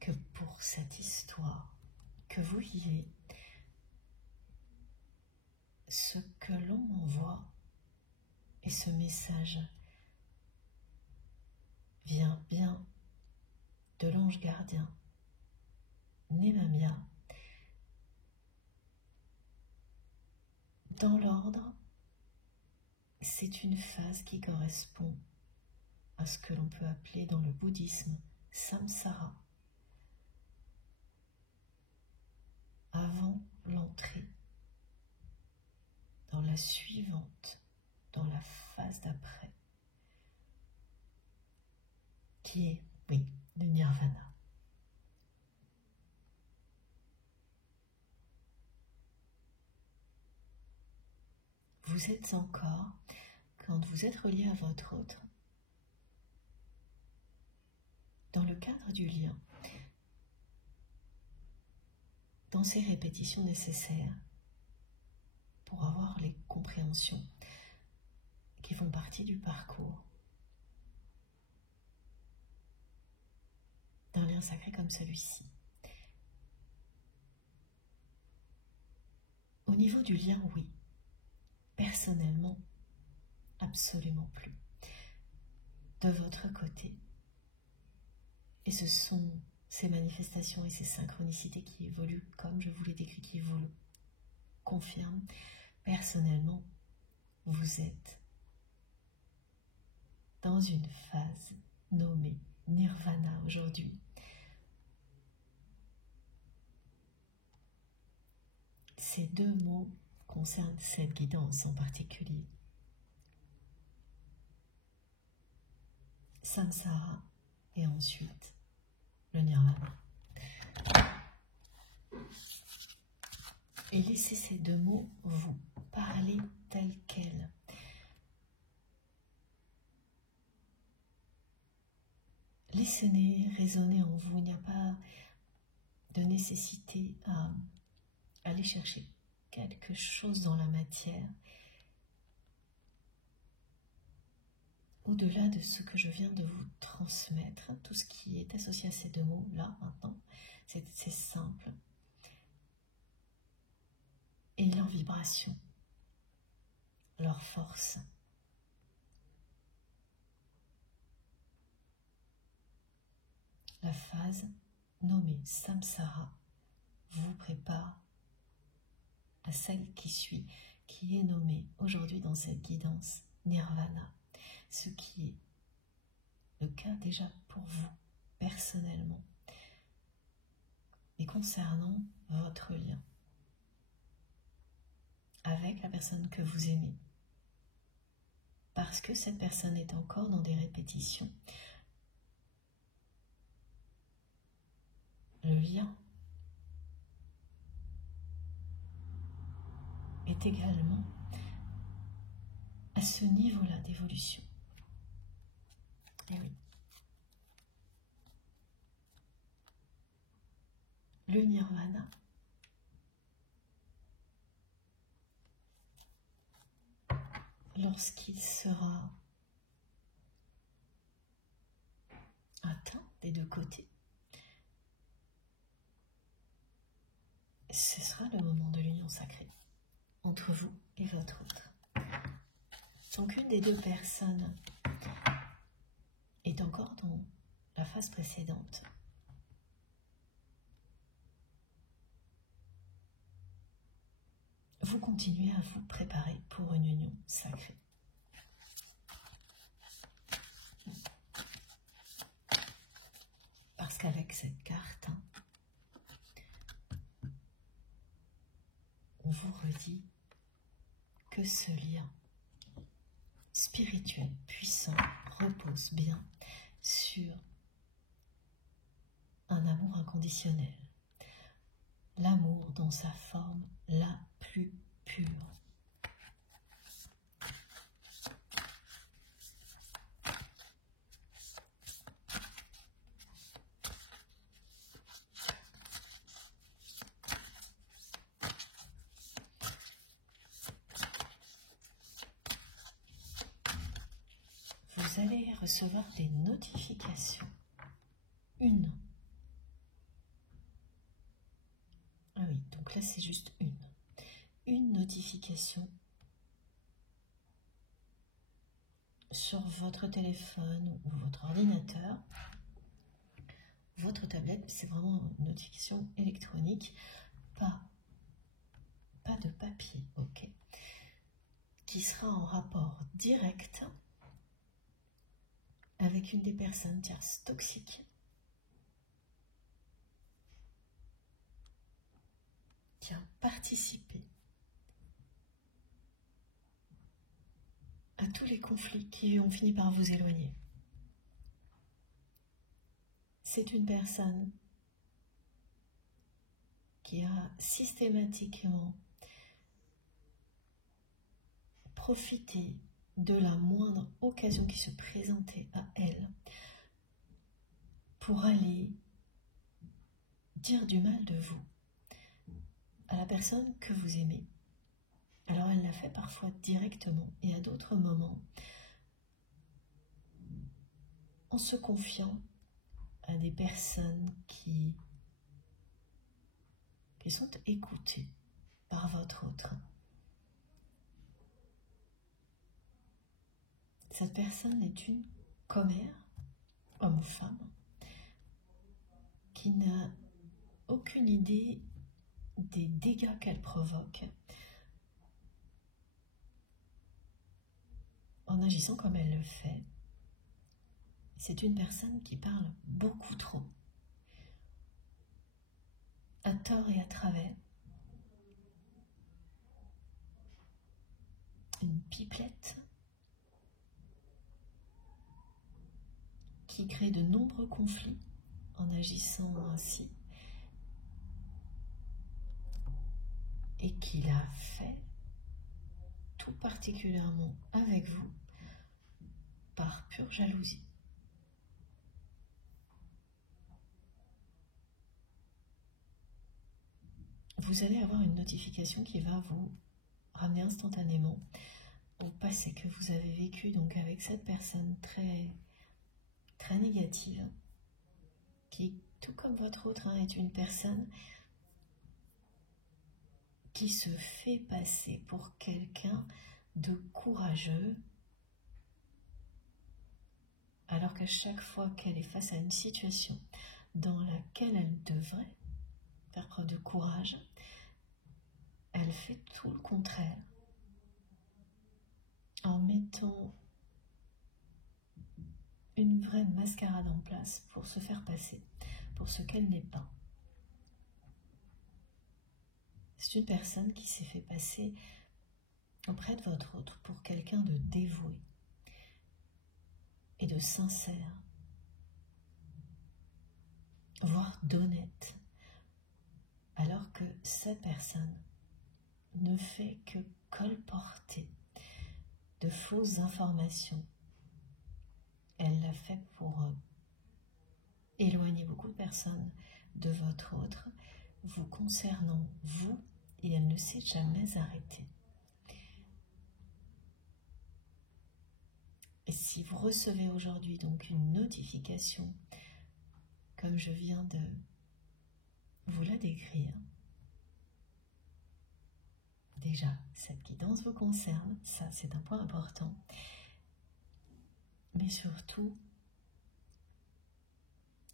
que pour cette histoire que vous vivez, ce que l'on m'envoie et ce message vient bien de l'ange gardien Nemamia. Dans l'ordre, c'est une phase qui correspond à ce que l'on peut appeler dans le bouddhisme samsara, avant l'entrée dans la suivante, dans la phase d'après, qui est, oui, le nirvana. Vous êtes encore, quand vous êtes relié à votre autre, dans le cadre du lien, dans ces répétitions nécessaires pour avoir les compréhensions qui font partie du parcours d'un lien sacré comme celui-ci. Au niveau du lien, oui. Personnellement, absolument plus. De votre côté, et ce sont ces manifestations et ces synchronicités qui évoluent comme je vous l'ai décrit, qui vous le confirment. Personnellement, vous êtes dans une phase nommée Nirvana aujourd'hui. Ces deux mots concernent cette guidance en particulier. Samsara et ensuite le Nirvana. Et laissez ces deux mots vous parler tels quels. Laissez-les résonner en vous. Il n'y a pas de nécessité à aller chercher quelque chose dans la matière. Au-delà de ce que je viens de vous transmettre, tout ce qui est associé à ces deux mots, là, maintenant, c'est simple. Et leur vibration, leur force. La phase nommée Samsara vous prépare à celle qui suit, qui est nommée aujourd'hui dans cette guidance Nirvana, ce qui est le cas déjà pour vous, personnellement, et concernant votre lien avec la personne que vous aimez. parce que cette personne est encore dans des répétitions. Le lien est également à ce niveau-là d'évolution. Et oui. Le nirvana lorsqu'il sera atteint des deux côtés, ce sera le moment de l'union sacrée entre vous et votre autre. Donc une des deux personnes est encore dans la phase précédente. Vous continuez à vous préparer pour une union sacrée. Parce qu'avec cette carte, on vous redit que ce lien spirituel puissant repose bien sur un amour inconditionnel. L'amour dans sa forme la plus pure. Vous allez recevoir des notifications. Une. Ah oui, donc là c'est juste une. Une notification sur votre téléphone ou votre ordinateur. Votre tablette, c'est vraiment une notification électronique, pas de papier, ok, qui sera en rapport direct avec une des personnes tierces toxiques qui a participé à tous les conflits qui ont fini par vous éloigner. C'est une personne qui a systématiquement profité de la moindre occasion qui se présentait à elle pour aller dire du mal de vous à la personne que vous aimez. Alors elle l'a fait parfois directement et à d'autres moments en se confiant à des personnes qui sont écoutées par votre autre. Cette personne est une commère, homme ou femme, qui n'a aucune idée des dégâts qu'elle provoque en agissant comme elle le fait. C'est une personne qui parle beaucoup trop, à tort et à travers. Une pipelette qui crée de nombreux conflits en agissant ainsi et qui l'a fait tout particulièrement avec vous par pure jalousie. Vous allez avoir une notification qui va vous ramener instantanément au passé que vous avez vécu donc avec cette personne très négative qui, tout comme votre autre, est une personne qui se fait passer pour quelqu'un de courageux, alors qu'à chaque fois qu'elle est face à une situation dans laquelle elle devrait faire preuve de courage, elle fait tout le contraire, en mettant une vraie mascarade en place pour se faire passer pour ce qu'elle n'est pas. C'est une personne qui s'est fait passer auprès de votre autre pour quelqu'un de dévoué, et de sincère, voire d'honnête, alors que cette personne ne fait que colporter de fausses informations. Elle l'a fait pour éloigner beaucoup de personnes de votre autre, vous concernant, vous, et elle ne s'est jamais arrêtée. Et si vous recevez aujourd'hui donc une notification, comme je viens de vous la décrire, déjà, cette guidance vous concerne, ça c'est un point important, mais surtout,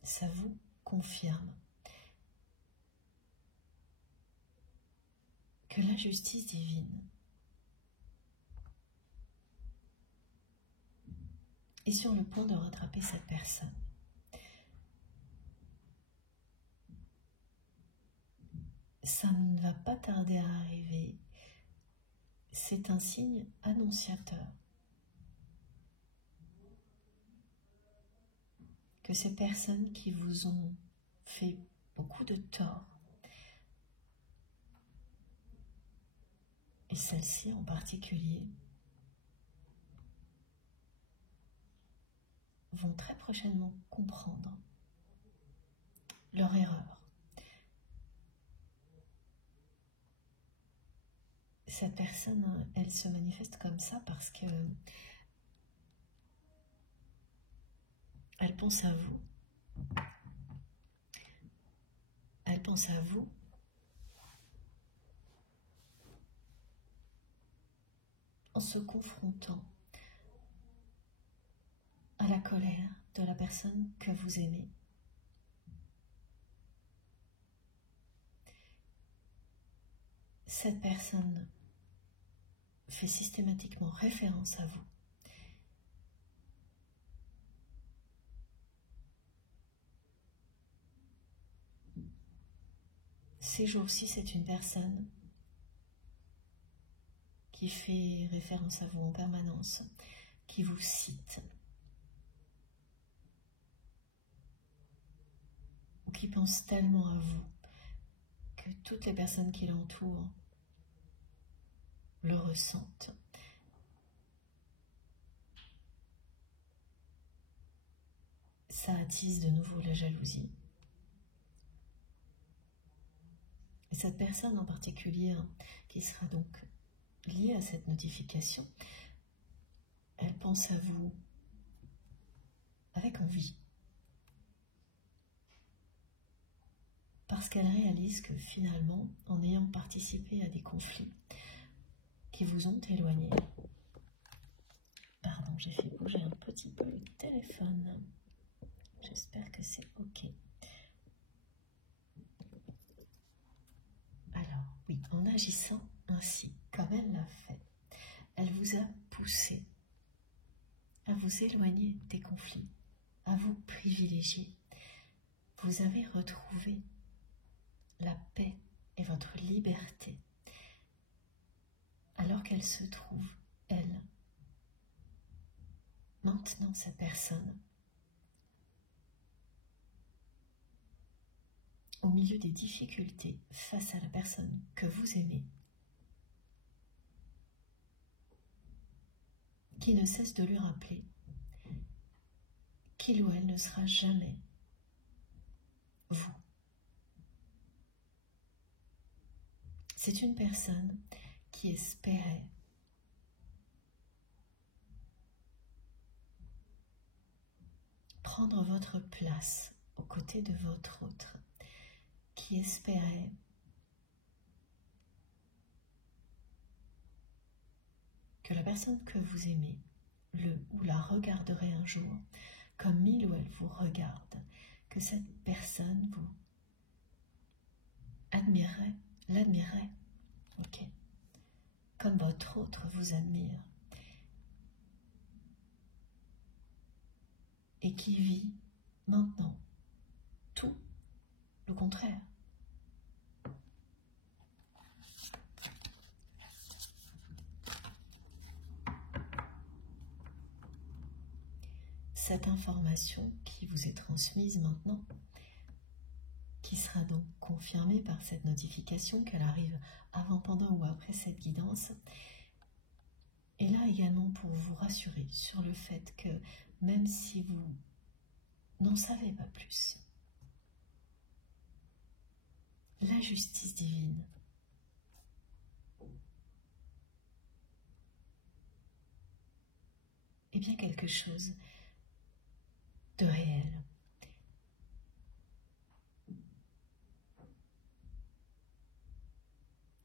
ça vous confirme que la justice divine est sur le point de rattraper cette personne. Ça ne va pas tarder à arriver. C'est un signe annonciateur que ces personnes qui vous ont fait beaucoup de tort, et celle-ci en particulier, vont très prochainement comprendre leur erreur. Cette personne, elle se manifeste comme ça parce que elle pense à vous. Elle pense à vous en se confrontant à la colère de la personne que vous aimez. Cette personne fait systématiquement référence à vous. Ces jours-ci, c'est une personne qui fait référence à vous en permanence, qui vous cite, ou qui pense tellement à vous que toutes les personnes qui l'entourent le ressentent. Ça attise de nouveau la jalousie. Et cette personne en particulier, qui sera donc liée à cette notification, elle pense à vous avec envie. Parce qu'elle réalise que finalement, en ayant participé à des conflits qui vous ont éloigné, pardon, j'ai fait bouger un petit peu le téléphone, j'espère que c'est ok. Alors, oui, en agissant ainsi, comme elle l'a fait, elle vous a poussé à vous éloigner des conflits, à vous privilégier. Vous avez retrouvé la paix et votre liberté, alors qu'elle se trouve, elle, maintenant cette personne, au milieu des difficultés face à la personne que vous aimez, qui ne cesse de lui rappeler qu'il ou elle ne sera jamais vous. C'est une personne qui espérait prendre votre place aux côtés de votre autre, qui espérait que la personne que vous aimez le ou la regarderait un jour comme il ou elle vous regarde, que cette personne vous l'admirerait, ok, comme votre autre vous admire, et qui vit maintenant tout le contraire. cette information qui vous est transmise maintenant, qui sera donc confirmée par cette notification, qu'elle arrive avant, pendant ou après cette guidance, est là également pour vous rassurer sur le fait que même si vous n'en savez pas plus, la justice divine est bien quelque chose de réel.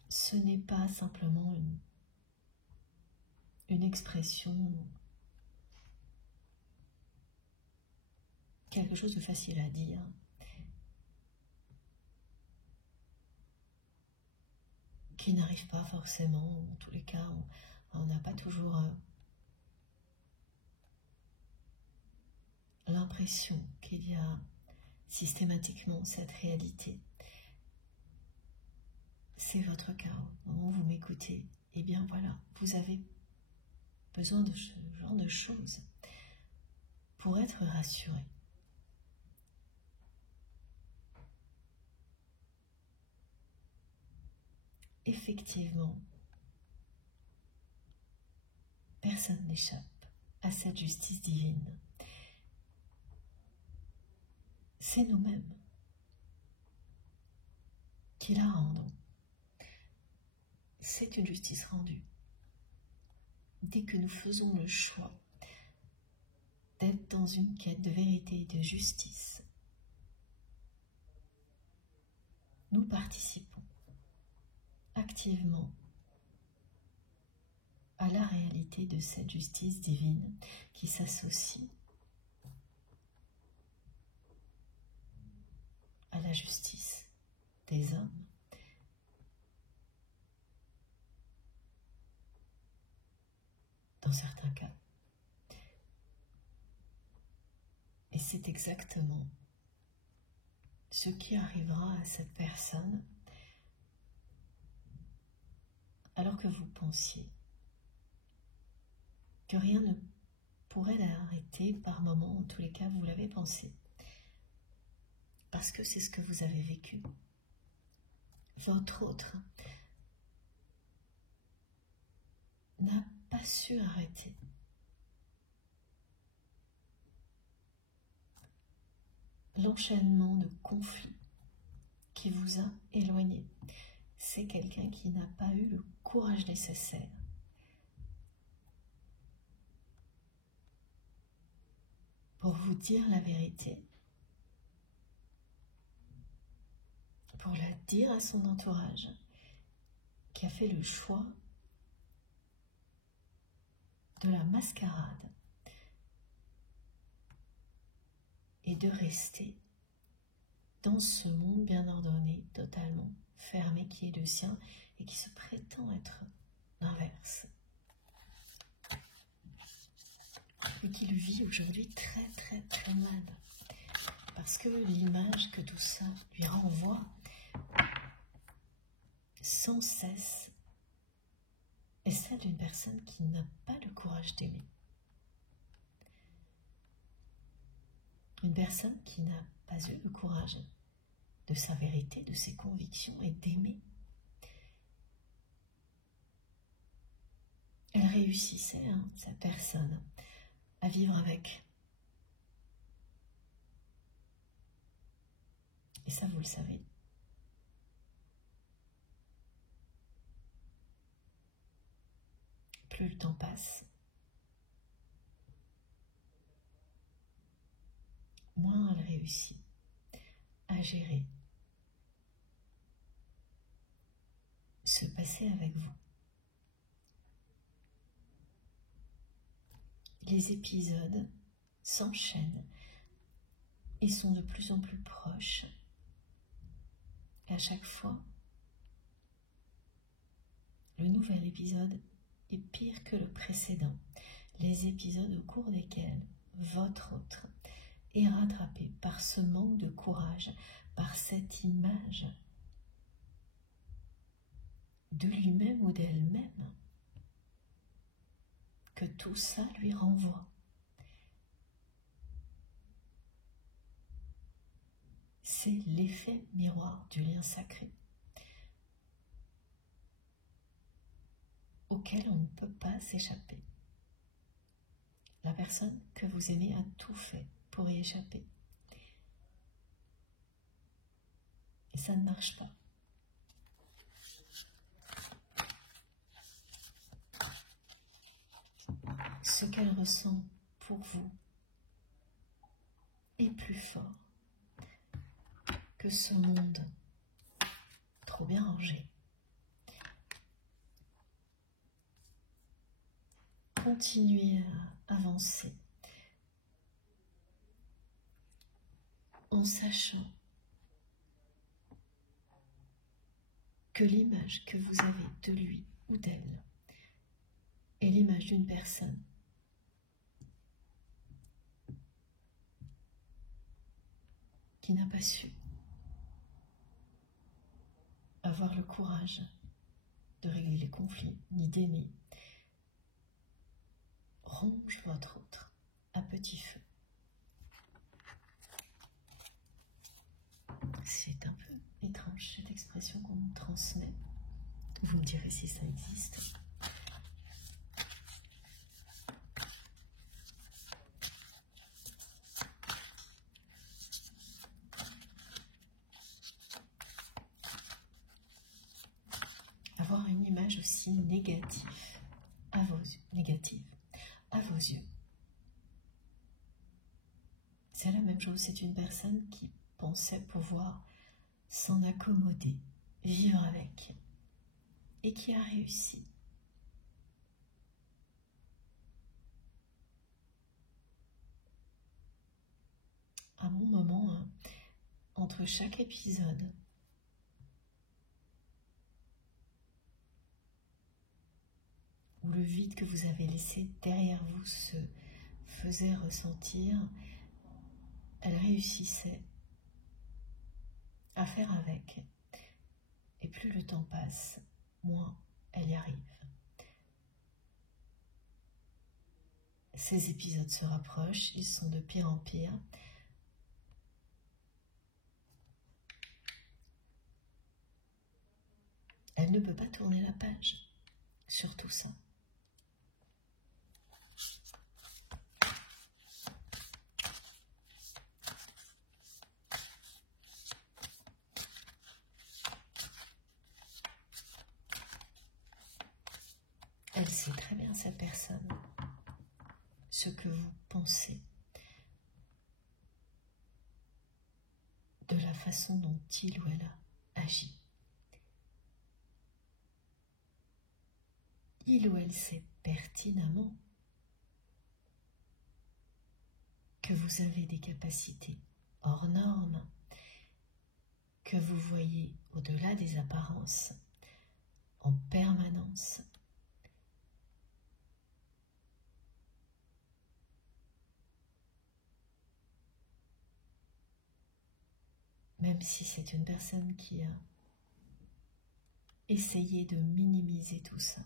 Ce n'est pas simplement une expression, quelque chose de facile à dire. Qui n'arrive pas forcément, en tous les cas, on n'a pas toujours l'impression qu'il y a systématiquement cette réalité. C'est votre cas. Au moment où vous m'écoutez, eh bien voilà, vous avez besoin de ce genre de choses pour être rassuré. Effectivement, personne n'échappe à cette justice divine. C'est nous-mêmes qui la rendons. C'est une justice rendue. Dès que nous faisons le choix d'être dans une quête de vérité et de justice, nous participons activement à la réalité de cette justice divine qui s'associe à la justice des hommes. Dans certains cas. Et c'est exactement ce qui arrivera à cette personne alors que vous pensiez que rien ne pourrait l'arrêter par moment, en tous les cas vous l'avez pensé, parce que c'est ce que vous avez vécu. Votre autre n'a pas su arrêter. L'enchaînement de conflits qui vous a éloigné. C'est quelqu'un qui n'a pas eu le courage nécessaire pour vous dire la vérité, pour la dire à son entourage, qui a fait le choix de la mascarade et de rester dans ce monde bien ordonné, totalement fermé, qui est le sien et qui se prétend être l'inverse. Et qui le vit aujourd'hui très très très mal. Parce que l'image que tout ça lui renvoie sans cesse est celle d'une personne qui n'a pas le courage d'aimer. Une personne qui n'a pas eu le courage de sa vérité, de ses convictions et d'aimer. Elle réussissait, cette personne, à vivre avec. Et ça, vous le savez. Plus le temps passe, moins elle réussit à gérer ce passé avec vous. Les épisodes s'enchaînent et sont de plus en plus proches. Et à chaque fois, le nouvel épisode est pire que le précédent. Les épisodes au cours desquels votre autre est rattrapé par ce manque de courage, par cette image de lui-même ou d'elle-même que tout ça lui renvoie. c'est l'effet miroir du lien sacré, auquel on ne peut pas s'échapper. La personne que vous aimez a tout fait pour y échapper. Et ça ne marche pas. Ce qu'elle ressent pour vous est plus fort que ce monde trop bien rangé. Continuez à avancer en sachant que l'image que vous avez de lui ou d'elle est l'image d'une personne qui n'a pas su avoir le courage de régler les conflits, ni d'aimer. Ronge votre autre à petit feu. C'est un peu étrange cette expression qu'on nous transmet. Vous me direz si ça existe. Avoir une image aussi négative à vos yeux. C'est la même chose, c'est une personne qui pensait pouvoir s'en accommoder, vivre avec, et qui a réussi. À mon moment, entre chaque épisode, où le vide que vous avez laissé derrière vous se faisait ressentir, elle réussissait à faire avec. Et plus le temps passe, moins elle y arrive. Ces épisodes se rapprochent, ils sont de pire en pire. Elle ne peut pas tourner la page sur tout ça. Elle sait très bien, cette personne, ce que vous pensez de la façon dont il ou elle a agi. Il ou elle sait pertinemment que vous avez des capacités hors normes, que vous voyez au-delà des apparences en permanence. Même si c'est une personne qui a essayé de minimiser tout ça,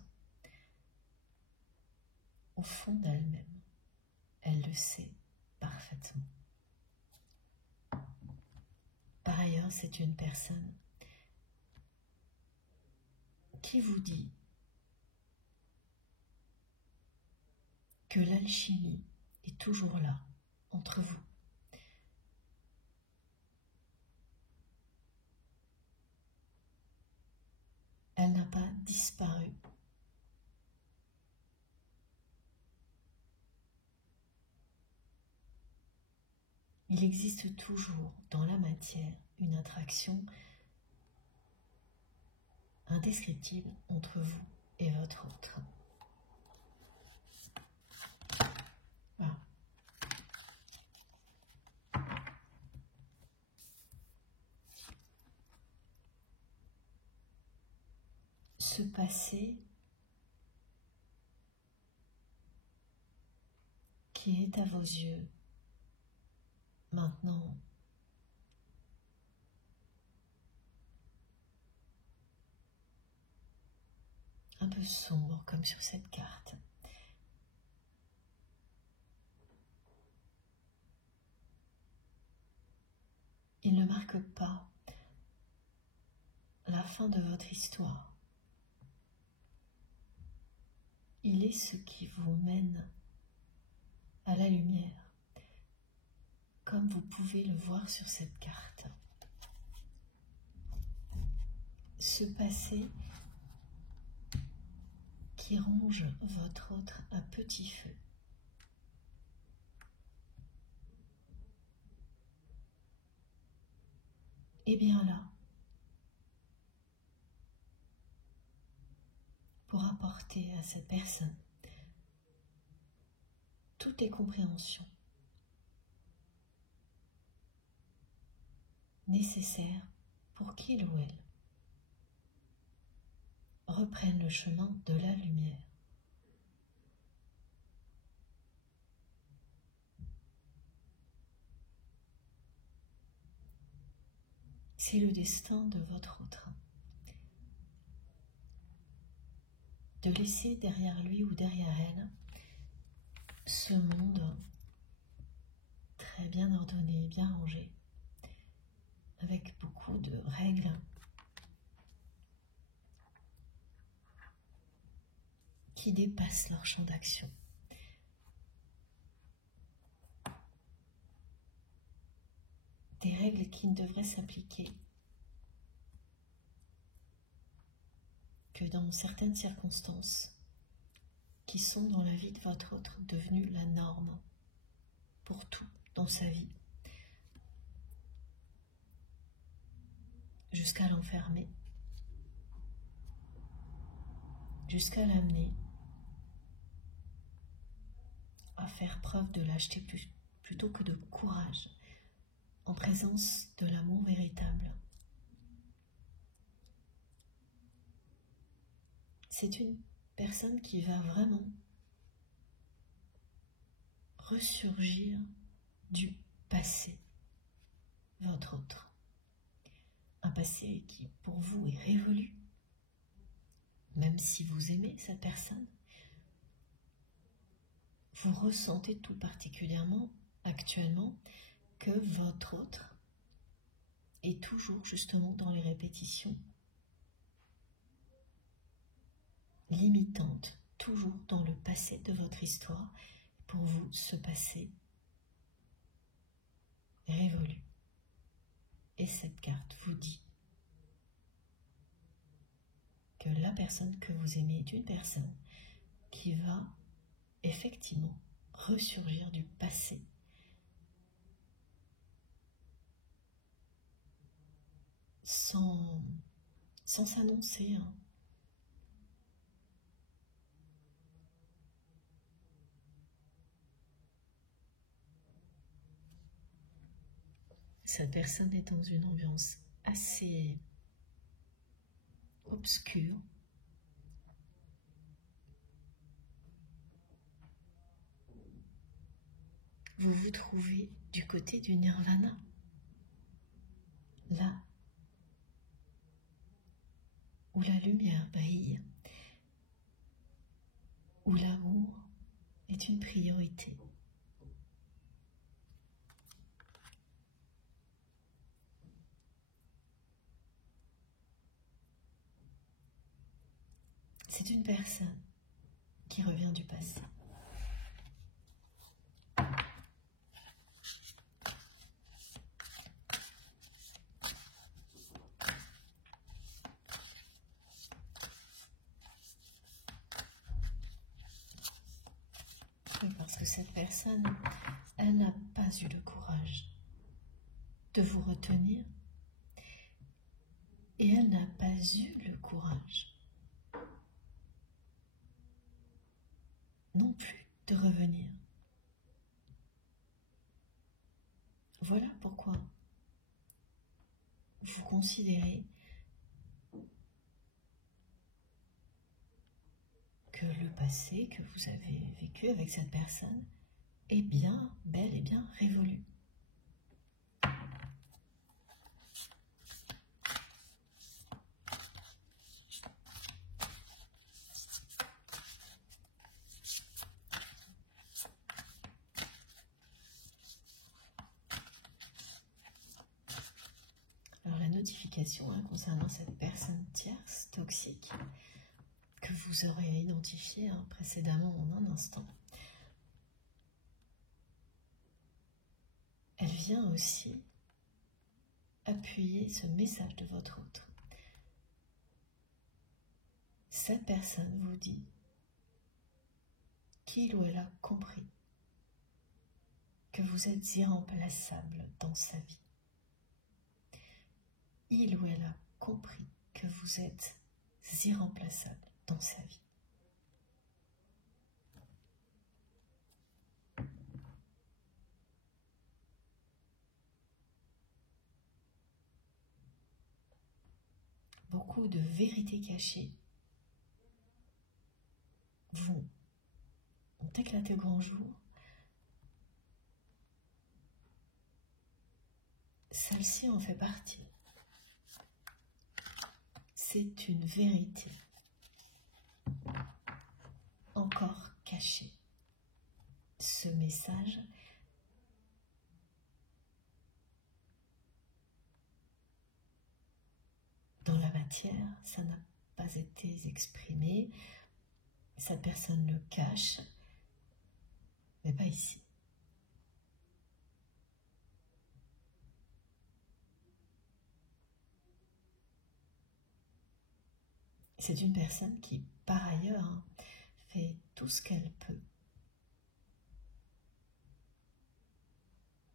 au fond d'elle-même, elle le sait parfaitement. Par ailleurs, c'est une personne qui vous dit que l'alchimie est toujours là, entre vous. Elle n'a pas disparu. Il existe toujours dans la matière une attraction indescriptible entre vous et votre autre. Voilà. Ce passé qui est à vos yeux maintenant un peu sombre comme sur cette carte. Il il ne marque pas la fin de votre histoire. Il est ce qui vous mène à la lumière, comme vous pouvez le voir sur cette carte. Ce passé qui ronge votre autre à petit feu. Et bien là, pour apporter à cette personne toutes les compréhensions nécessaires pour qu'il ou elle reprenne le chemin de la lumière. C'est le destin de votre autre. De laisser derrière lui ou derrière elle ce monde très bien ordonné, bien rangé, avec beaucoup de règles qui dépassent leur champ d'action. Des règles qui ne devraient s'appliquer que dans certaines circonstances qui sont dans la vie de votre autre devenues la norme pour tout dans sa vie, jusqu'à l'enfermer, jusqu'à l'amener à faire preuve de lâcheté plutôt que de courage en présence de l'amour véritable. C'est une personne qui va vraiment ressurgir du passé, votre autre. Un passé qui pour vous est révolu, même si vous aimez cette personne, vous ressentez tout particulièrement actuellement que votre autre est toujours justement dans les répétitions limitantes, toujours dans le passé de votre histoire. Pour vous, ce passé est révolu. Et cette carte vous dit que la personne que vous aimez est une personne qui va effectivement ressurgir du passé sans s'annoncer. Cette personne est dans une ambiance assez obscure. Vous vous trouvez du côté du nirvana, là où la lumière brille, où l'amour est une priorité. C'est une personne qui revient du passé. Parce que cette personne, elle n'a pas eu le courage de vous retenir et elle n'a pas eu le courage non plus de revenir. Voilà pourquoi vous considérez que le passé que vous avez vécu avec cette personne est bien, bel et bien révolu. notification concernant cette personne tierce toxique que vous aurez identifiée précédemment en un instant. Elle vient aussi appuyer ce message de votre autre. Cette personne vous dit qu'il ou elle a compris que vous êtes irremplaçable dans sa vie. Il ou elle a compris que vous êtes irremplaçable dans sa vie. Beaucoup de vérités cachées ont éclaté au grand jour. Celle-ci en fait partie. C'est une vérité encore cachée. Ce message dans la matière, ça n'a pas été exprimé. Cette personne le cache, mais pas ici. C'est une personne qui, par ailleurs, fait tout ce qu'elle peut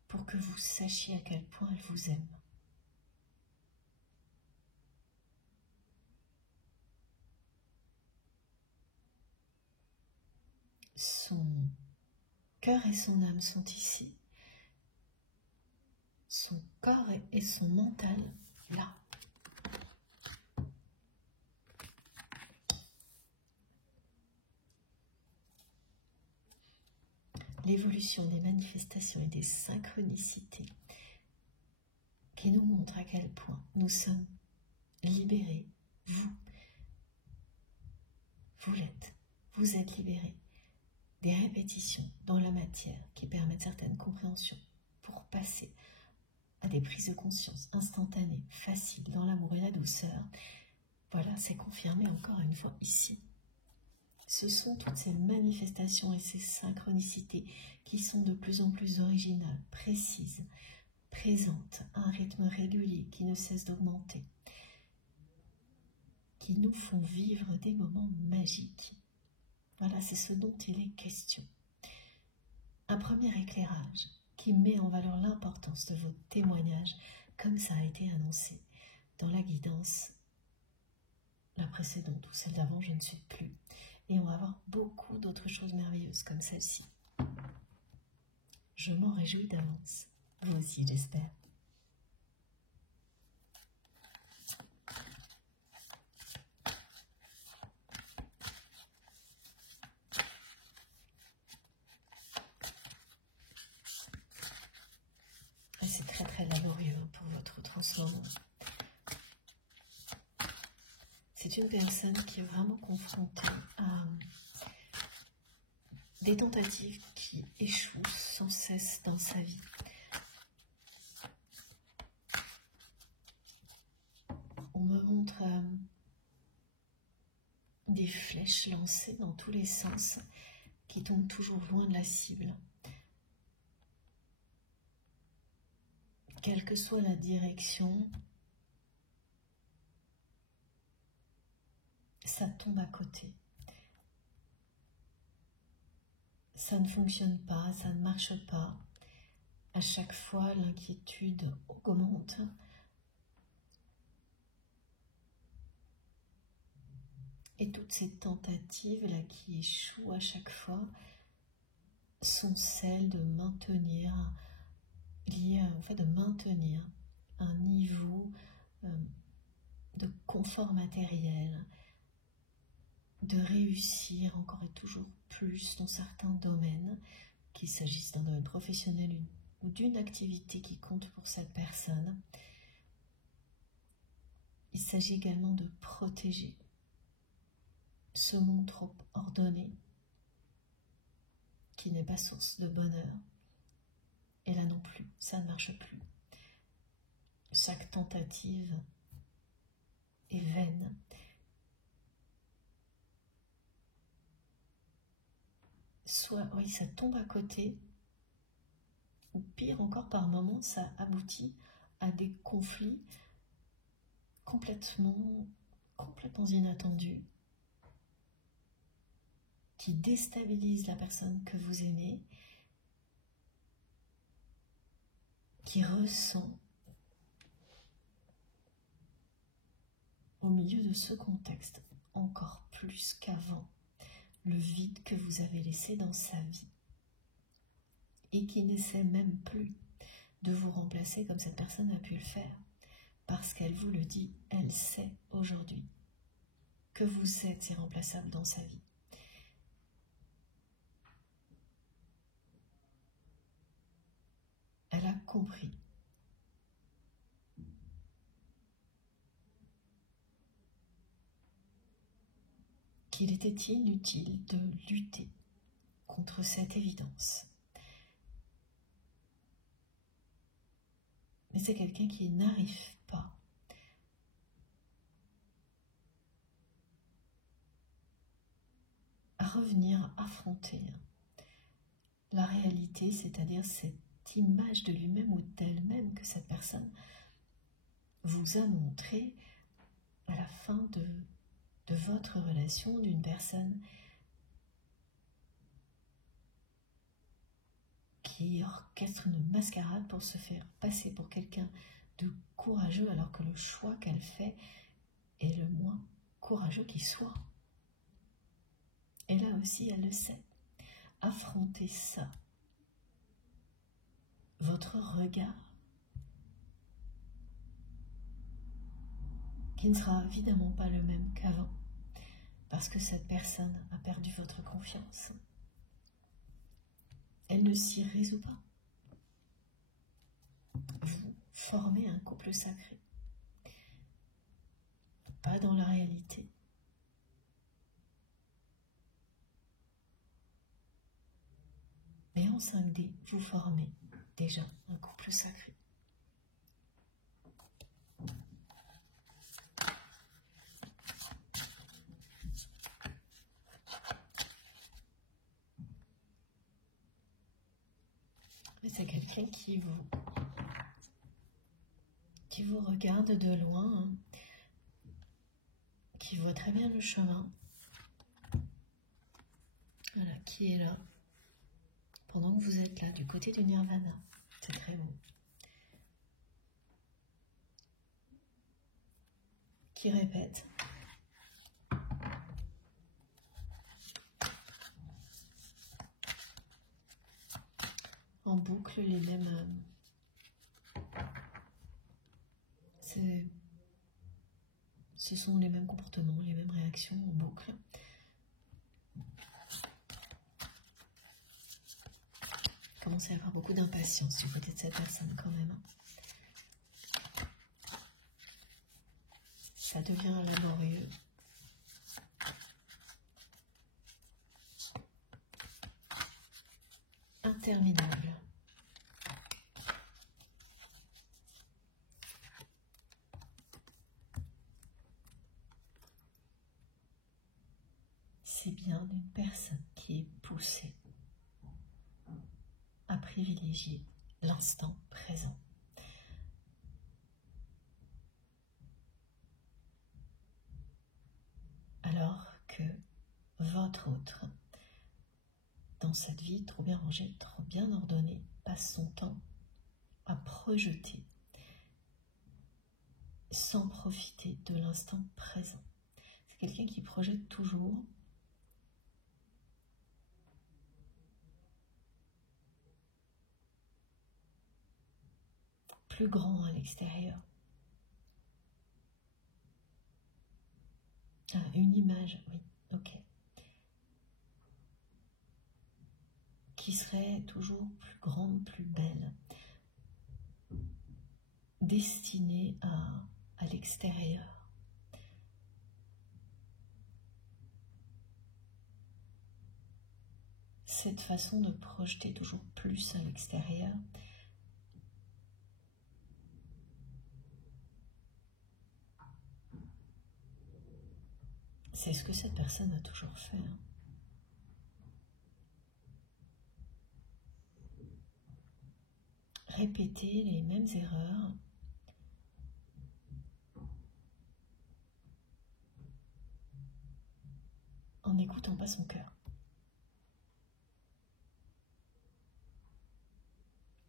pour que vous sachiez à quel point elle vous aime. Son cœur et son âme sont ici. Son corps et son mental, là. L'évolution des manifestations et des synchronicités qui nous montrent à quel point nous sommes libérés. Vous l'êtes. Vous êtes libérés des répétitions dans la matière qui permettent certaines compréhensions pour passer à des prises de conscience instantanées, faciles, dans l'amour et la douceur. Voilà, c'est confirmé encore une fois ici. Ce sont toutes ces manifestations et ces synchronicités qui sont de plus en plus originales, précises, présentes à un rythme régulier qui ne cesse d'augmenter, qui nous font vivre des moments magiques. Voilà, c'est ce dont il est question. Un premier éclairage qui met en valeur l'importance de vos témoignages, comme ça a été annoncé dans la guidance, la précédente ou celle d'avant, je ne suis plus. Et on va avoir beaucoup d'autres choses merveilleuses comme celle-ci. Je m'en réjouis d'avance. Vous aussi, j'espère. Et c'est très très laborieux pour votre transformation. C'est une personne qui est vraiment confrontée à des tentatives qui échouent sans cesse dans sa vie. On me montre des flèches lancées dans tous les sens qui tombent toujours loin de la cible. Quelle que soit la direction, ça tombe à côté. Ça ne fonctionne pas, ça ne marche pas. À chaque fois, l'inquiétude augmente. Et toutes ces tentatives-là qui échouent à chaque fois sont celles de maintenir, liées au fait de maintenir un niveau de confort matériel, de réussir encore et toujours plus dans certains domaines, qu'il s'agisse d'un domaine professionnel ou d'une activité qui compte pour cette personne. Il s'agit également de protéger ce monde trop ordonné qui n'est pas source de bonheur. Et là non plus, ça ne marche plus. chaque tentative est vaine. Soit, oui, ça tombe à côté, ou pire encore, par moments, ça aboutit à des conflits complètement inattendus, qui déstabilisent la personne que vous aimez, qui ressent au milieu de ce contexte, encore plus qu'avant, le vide que vous avez laissé dans sa vie et qui n'essaie même plus de vous remplacer comme cette personne a pu le faire parce qu'elle vous le dit, elle sait aujourd'hui que vous êtes irremplaçable dans sa vie. Elle a compris qu'il était inutile de lutter contre cette évidence. Mais c'est quelqu'un qui n'arrive pas à revenir affronter la réalité, c'est-à-dire cette image de lui-même ou d'elle-même que cette personne vous a montré à la fin de votre relation, d'une personne qui orchestre une mascarade pour se faire passer pour quelqu'un de courageux alors que le choix qu'elle fait est le moins courageux qui soit. Et là aussi, elle le sait. Affrontez ça. Votre regard, qui ne sera évidemment pas le même qu'avant, parce que cette personne a perdu votre confiance. Elle ne s'y résout pas. Vous formez un couple sacré. Pas dans la réalité. Mais en 5D, vous formez déjà un couple sacré. Mais c'est quelqu'un qui vous regarde de loin, hein, qui voit très bien le chemin, voilà, qui est là, pendant que vous êtes là, du côté du Nirvana. C'est très beau. Qui répète. En boucle les mêmes... ce sont les mêmes comportements, les mêmes réactions en boucle. Commencez à avoir beaucoup d'impatience du côté de cette personne quand même. Ça devient laborieux. Interminable. C'est bien d'une personne qui est poussée à privilégier l'instant présent. Alors que votre autre, dans cette vie trop bien rangée, trop bien ordonnée, passe son temps à projeter sans profiter de l'instant présent. C'est quelqu'un qui projette toujours plus grand à l'extérieur. Ah, une image, oui, ok. Qui serait toujours plus grande, plus belle, destinée à l'extérieur. Cette façon de projeter toujours plus à l'extérieur C'est ce que cette personne a toujours fait. Répéter les mêmes erreurs en n'écoutant pas son cœur.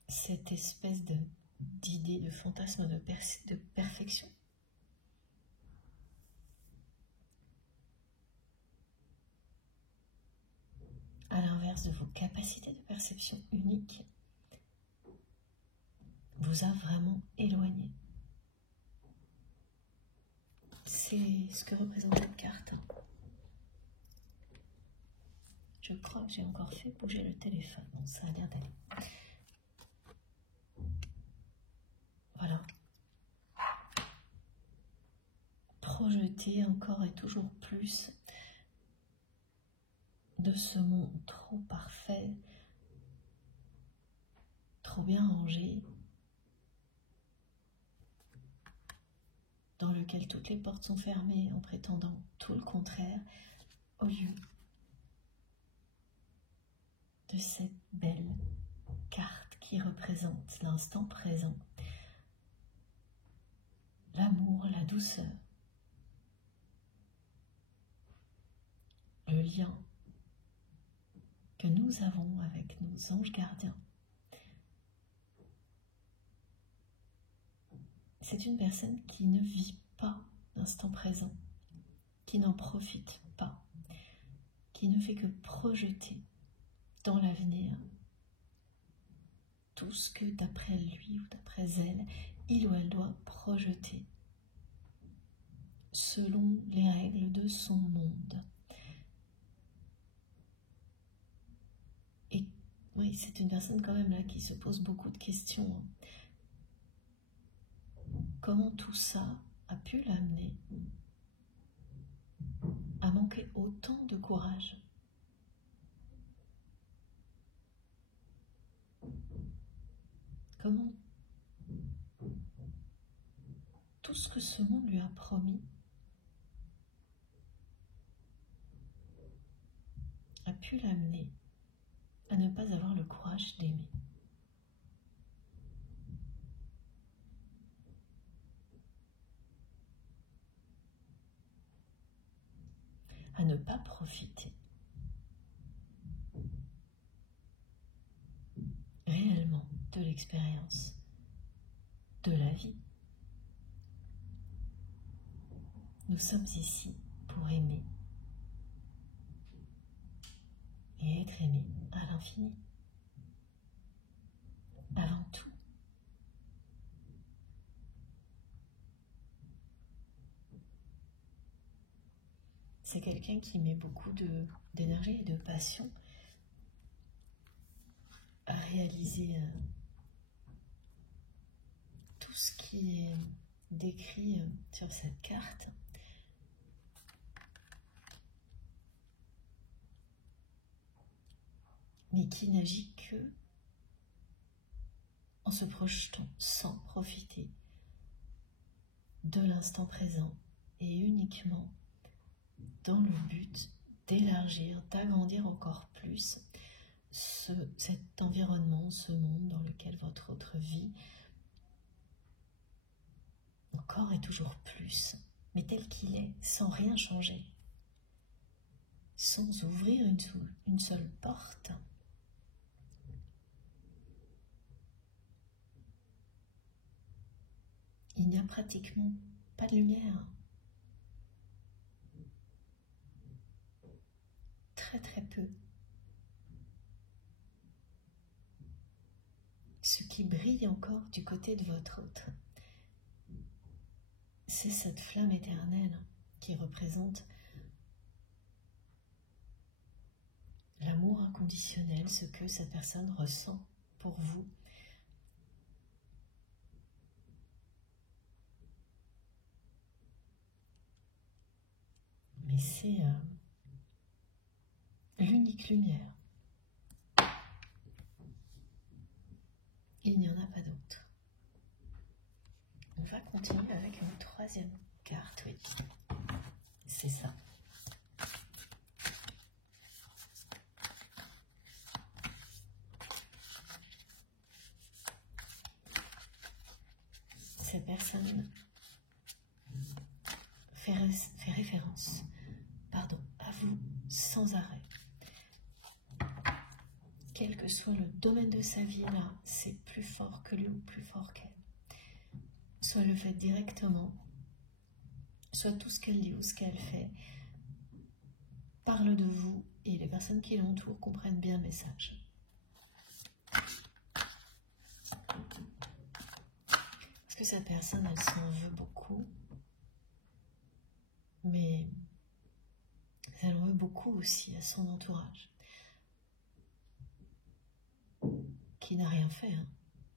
Cette espèce d'idée, de fantasme de perfection. À l'inverse de vos capacités de perception uniques, vous a vraiment éloigné. C'est ce que représente cette carte. Je crois que j'ai encore fait bouger le téléphone. Bon, ça a l'air d'aller. Voilà. Projeter encore et toujours plus de ce monde trop parfait, trop bien rangé, dans lequel toutes les portes sont fermées en prétendant tout le contraire, au lieu de cette belle carte qui représente l'instant présent, l'amour, la douceur, le lien que nous avons avec nos anges gardiens. C'est une personne qui ne vit pas l'instant présent, qui n'en profite pas, qui ne fait que projeter dans l'avenir tout ce que d'après lui ou d'après elle, il ou elle doit projeter selon les règles de son monde. Et oui, c'est une personne quand même là qui se pose beaucoup de questions. Comment tout ça a pu l'amener à manquer autant de courage? Comment tout ce que ce monde lui a promis a pu l'amener à ne pas avoir le courage d'aimer? À ne pas profiter réellement de l'expérience, de la vie. Nous sommes ici pour aimer et être aimé à l'infini, avant tout. C'est quelqu'un qui met beaucoup d'énergie et de passion à réaliser tout ce qui est décrit sur cette carte. Mais qui n'agit que en se projetant sans profiter de l'instant présent et uniquement dans le but d'élargir, d'agrandir encore plus cet environnement, ce monde dans lequel votre autre vie encore et toujours plus, mais tel qu'il est, sans rien changer, sans ouvrir une seule porte. Il n'y a pratiquement pas de lumière. Très très peu. Ce qui brille encore du côté de votre autre, c'est cette flamme éternelle qui représente l'amour inconditionnel, ce que cette personne ressent pour vous. Mais c'est l'unique lumière. Il n'y en a pas d'autre. On va continuer avec une troisième carte, oui. C'est ça. fait référence, à vous sans arrêt. Quel que soit le domaine de sa vie, là, c'est plus fort que lui ou plus fort qu'elle. Soit le fait directement, soit tout ce qu'elle dit ou ce qu'elle fait parle de vous et les personnes qui l'entourent comprennent bien le message. Parce que cette personne, elle s'en veut beaucoup, mais elle en veut beaucoup aussi à son entourage, qui n'a rien fait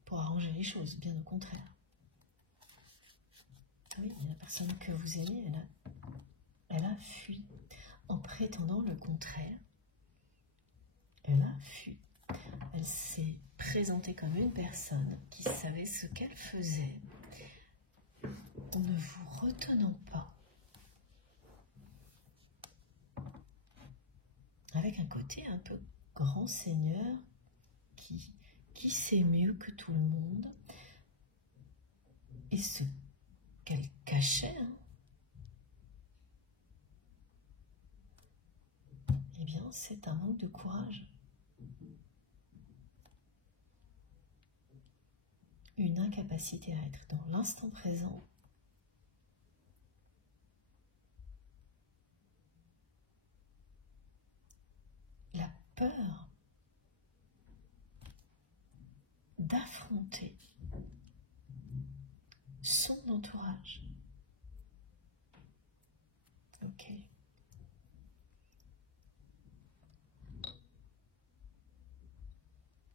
pour arranger les choses, bien au contraire. Oui, la personne que vous aimez, elle a fui. En prétendant le contraire, elle a fui. Elle s'est présentée comme une personne qui savait ce qu'elle faisait, en ne vous retenant pas, avec un côté un peu grand seigneur qui sait mieux que tout le monde, et ce qu'elle cachait, eh bien c'est un manque de courage, une incapacité à être dans l'instant présent, la peur d'affronter son entourage. Ok.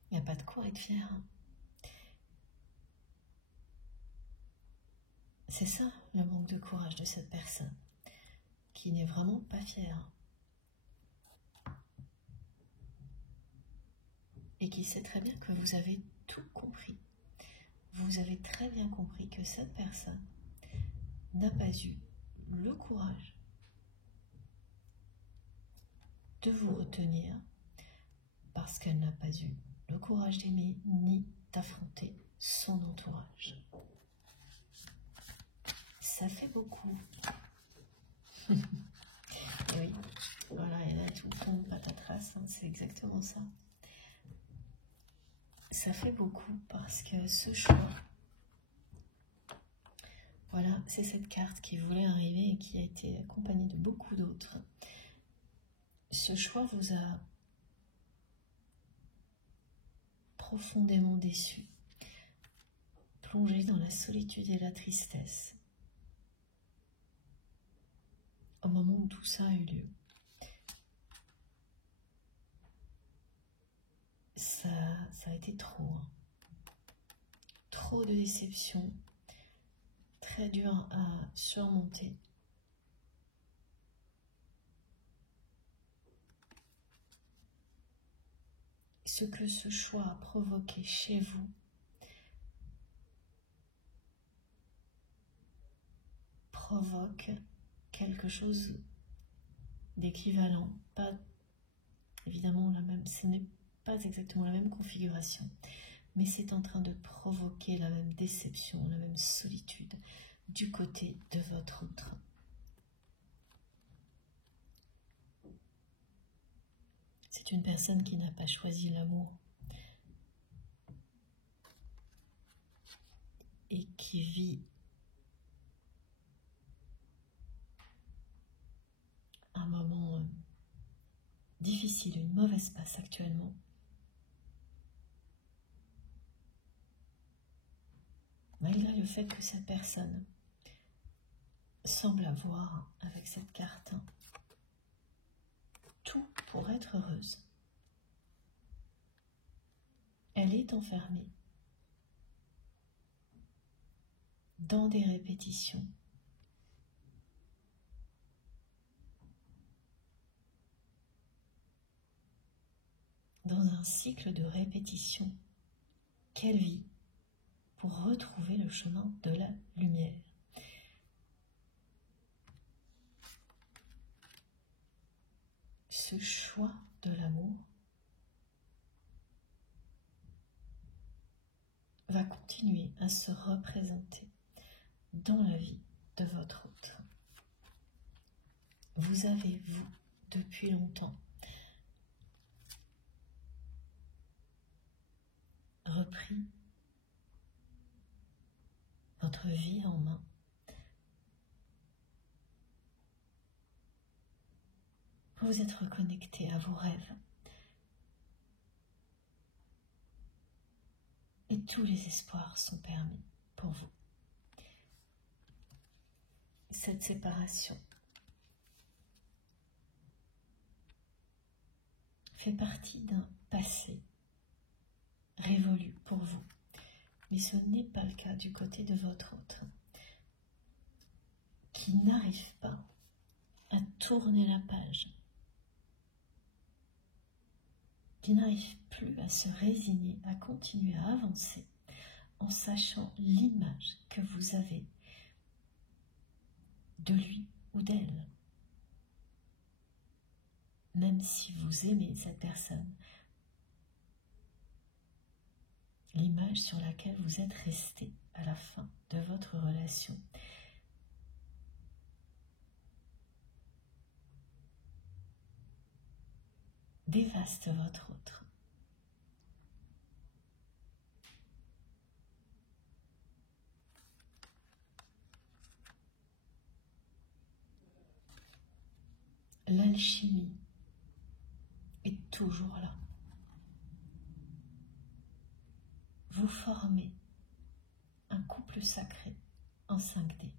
Il n'y a pas de quoi être fier. C'est ça le manque de courage de cette personne, qui n'est vraiment pas fière. Et qui sait très bien que vous avez tout compris. Vous avez très bien compris que cette personne n'a pas eu le courage de vous retenir parce qu'elle n'a pas eu le courage d'aimer ni d'affronter son entourage. Ça fait beaucoup. Oui, voilà, et là tout tombe patatras, c'est exactement ça. Ça fait beaucoup parce que ce choix, voilà, c'est cette carte qui voulait arriver et qui a été accompagnée de beaucoup d'autres. Ce choix vous a profondément déçu, plongé dans la solitude et la tristesse, au moment où tout ça a eu lieu. Ça a été trop, trop de déception, très dur à surmonter. Ce que ce choix a provoqué chez vous provoque quelque chose d'équivalent, pas évidemment la même, ce n'est pas exactement la même configuration, mais c'est en train de provoquer la même déception, la même solitude du côté de votre autre. C'est une personne qui n'a pas choisi l'amour et qui vit un moment difficile, une mauvaise passe actuellement. Malgré le fait que cette personne semble avoir, avec cette carte, tout pour être heureuse. Elle est enfermée dans des répétitions, dans un cycle de répétition qu'elle vit pour retrouver le chemin de la lumière. Ce choix de l'amour va continuer à se représenter dans la vie de votre autre. vous avez, vous, depuis longtemps, repris votre vie en main. Vous vous êtes reconnecté à vos rêves. Et tous les espoirs sont permis pour vous. Cette séparation fait partie d'un passé révolu pour vous. Mais ce n'est pas le cas du côté de votre autre, qui n'arrive pas à tourner la page, qui n'arrive plus à se résigner, à continuer à avancer en sachant l'image que vous avez de lui ou d'elle. Même si vous aimez cette personne, l'image sur laquelle vous êtes resté à la fin de votre relation dévaste votre autre. L'alchimie est toujours là. Vous formez un couple sacré en 5D.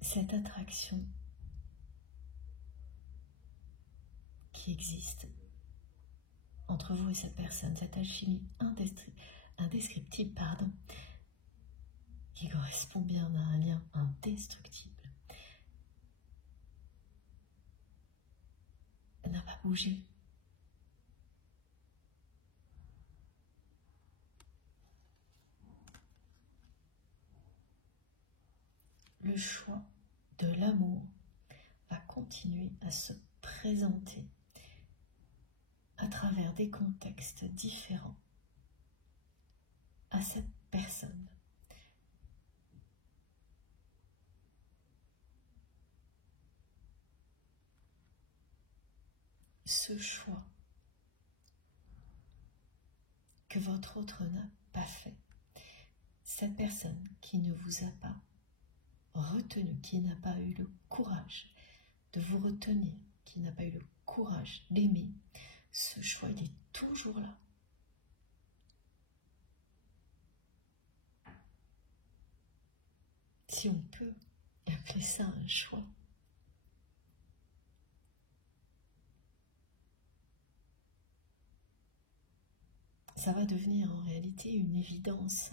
Cette attraction qui existe entre vous et cette personne, cette alchimie indescriptible, qui correspond bien à un lien indestructible, n'a pas bougé. Le choix de l'amour va continuer à se présenter à travers des contextes différents à cette personne. Ce choix que votre autre n'a pas fait, cette personne qui ne vous a pas retenu, qui n'a pas eu le courage de vous retenir, qui n'a pas eu le courage d'aimer, ce choix il est toujours là. Si on peut appeler ça un choix. Ça va devenir en réalité une évidence.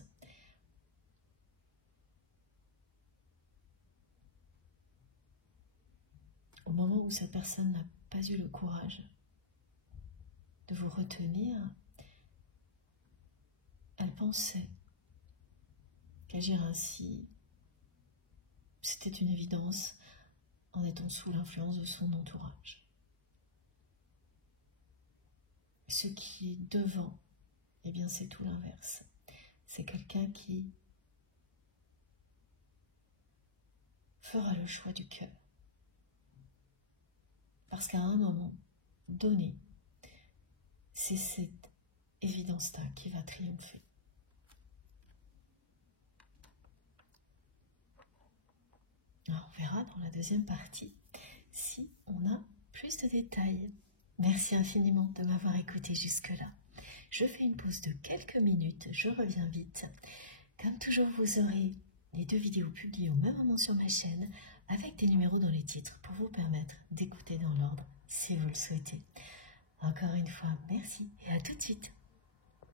Au moment où cette personne n'a pas eu le courage de vous retenir, elle pensait qu'agir ainsi, c'était une évidence en étant sous l'influence de son entourage. Ce qui est devant, eh bien c'est tout l'inverse. C'est quelqu'un qui fera le choix du cœur. Parce qu'à un moment donné, c'est cette évidence-là qui va triompher. Alors, on verra dans la deuxième partie si on a plus de détails. Merci infiniment de m'avoir écouté jusque-là. Je fais une pause de quelques minutes, je reviens vite. Comme toujours, vous aurez les 2 vidéos publiées au même moment sur ma chaîne avec des numéros dans les titres pour vous permettre d'écouter dans l'ordre si vous le souhaitez. Encore une fois, merci et à tout de suite.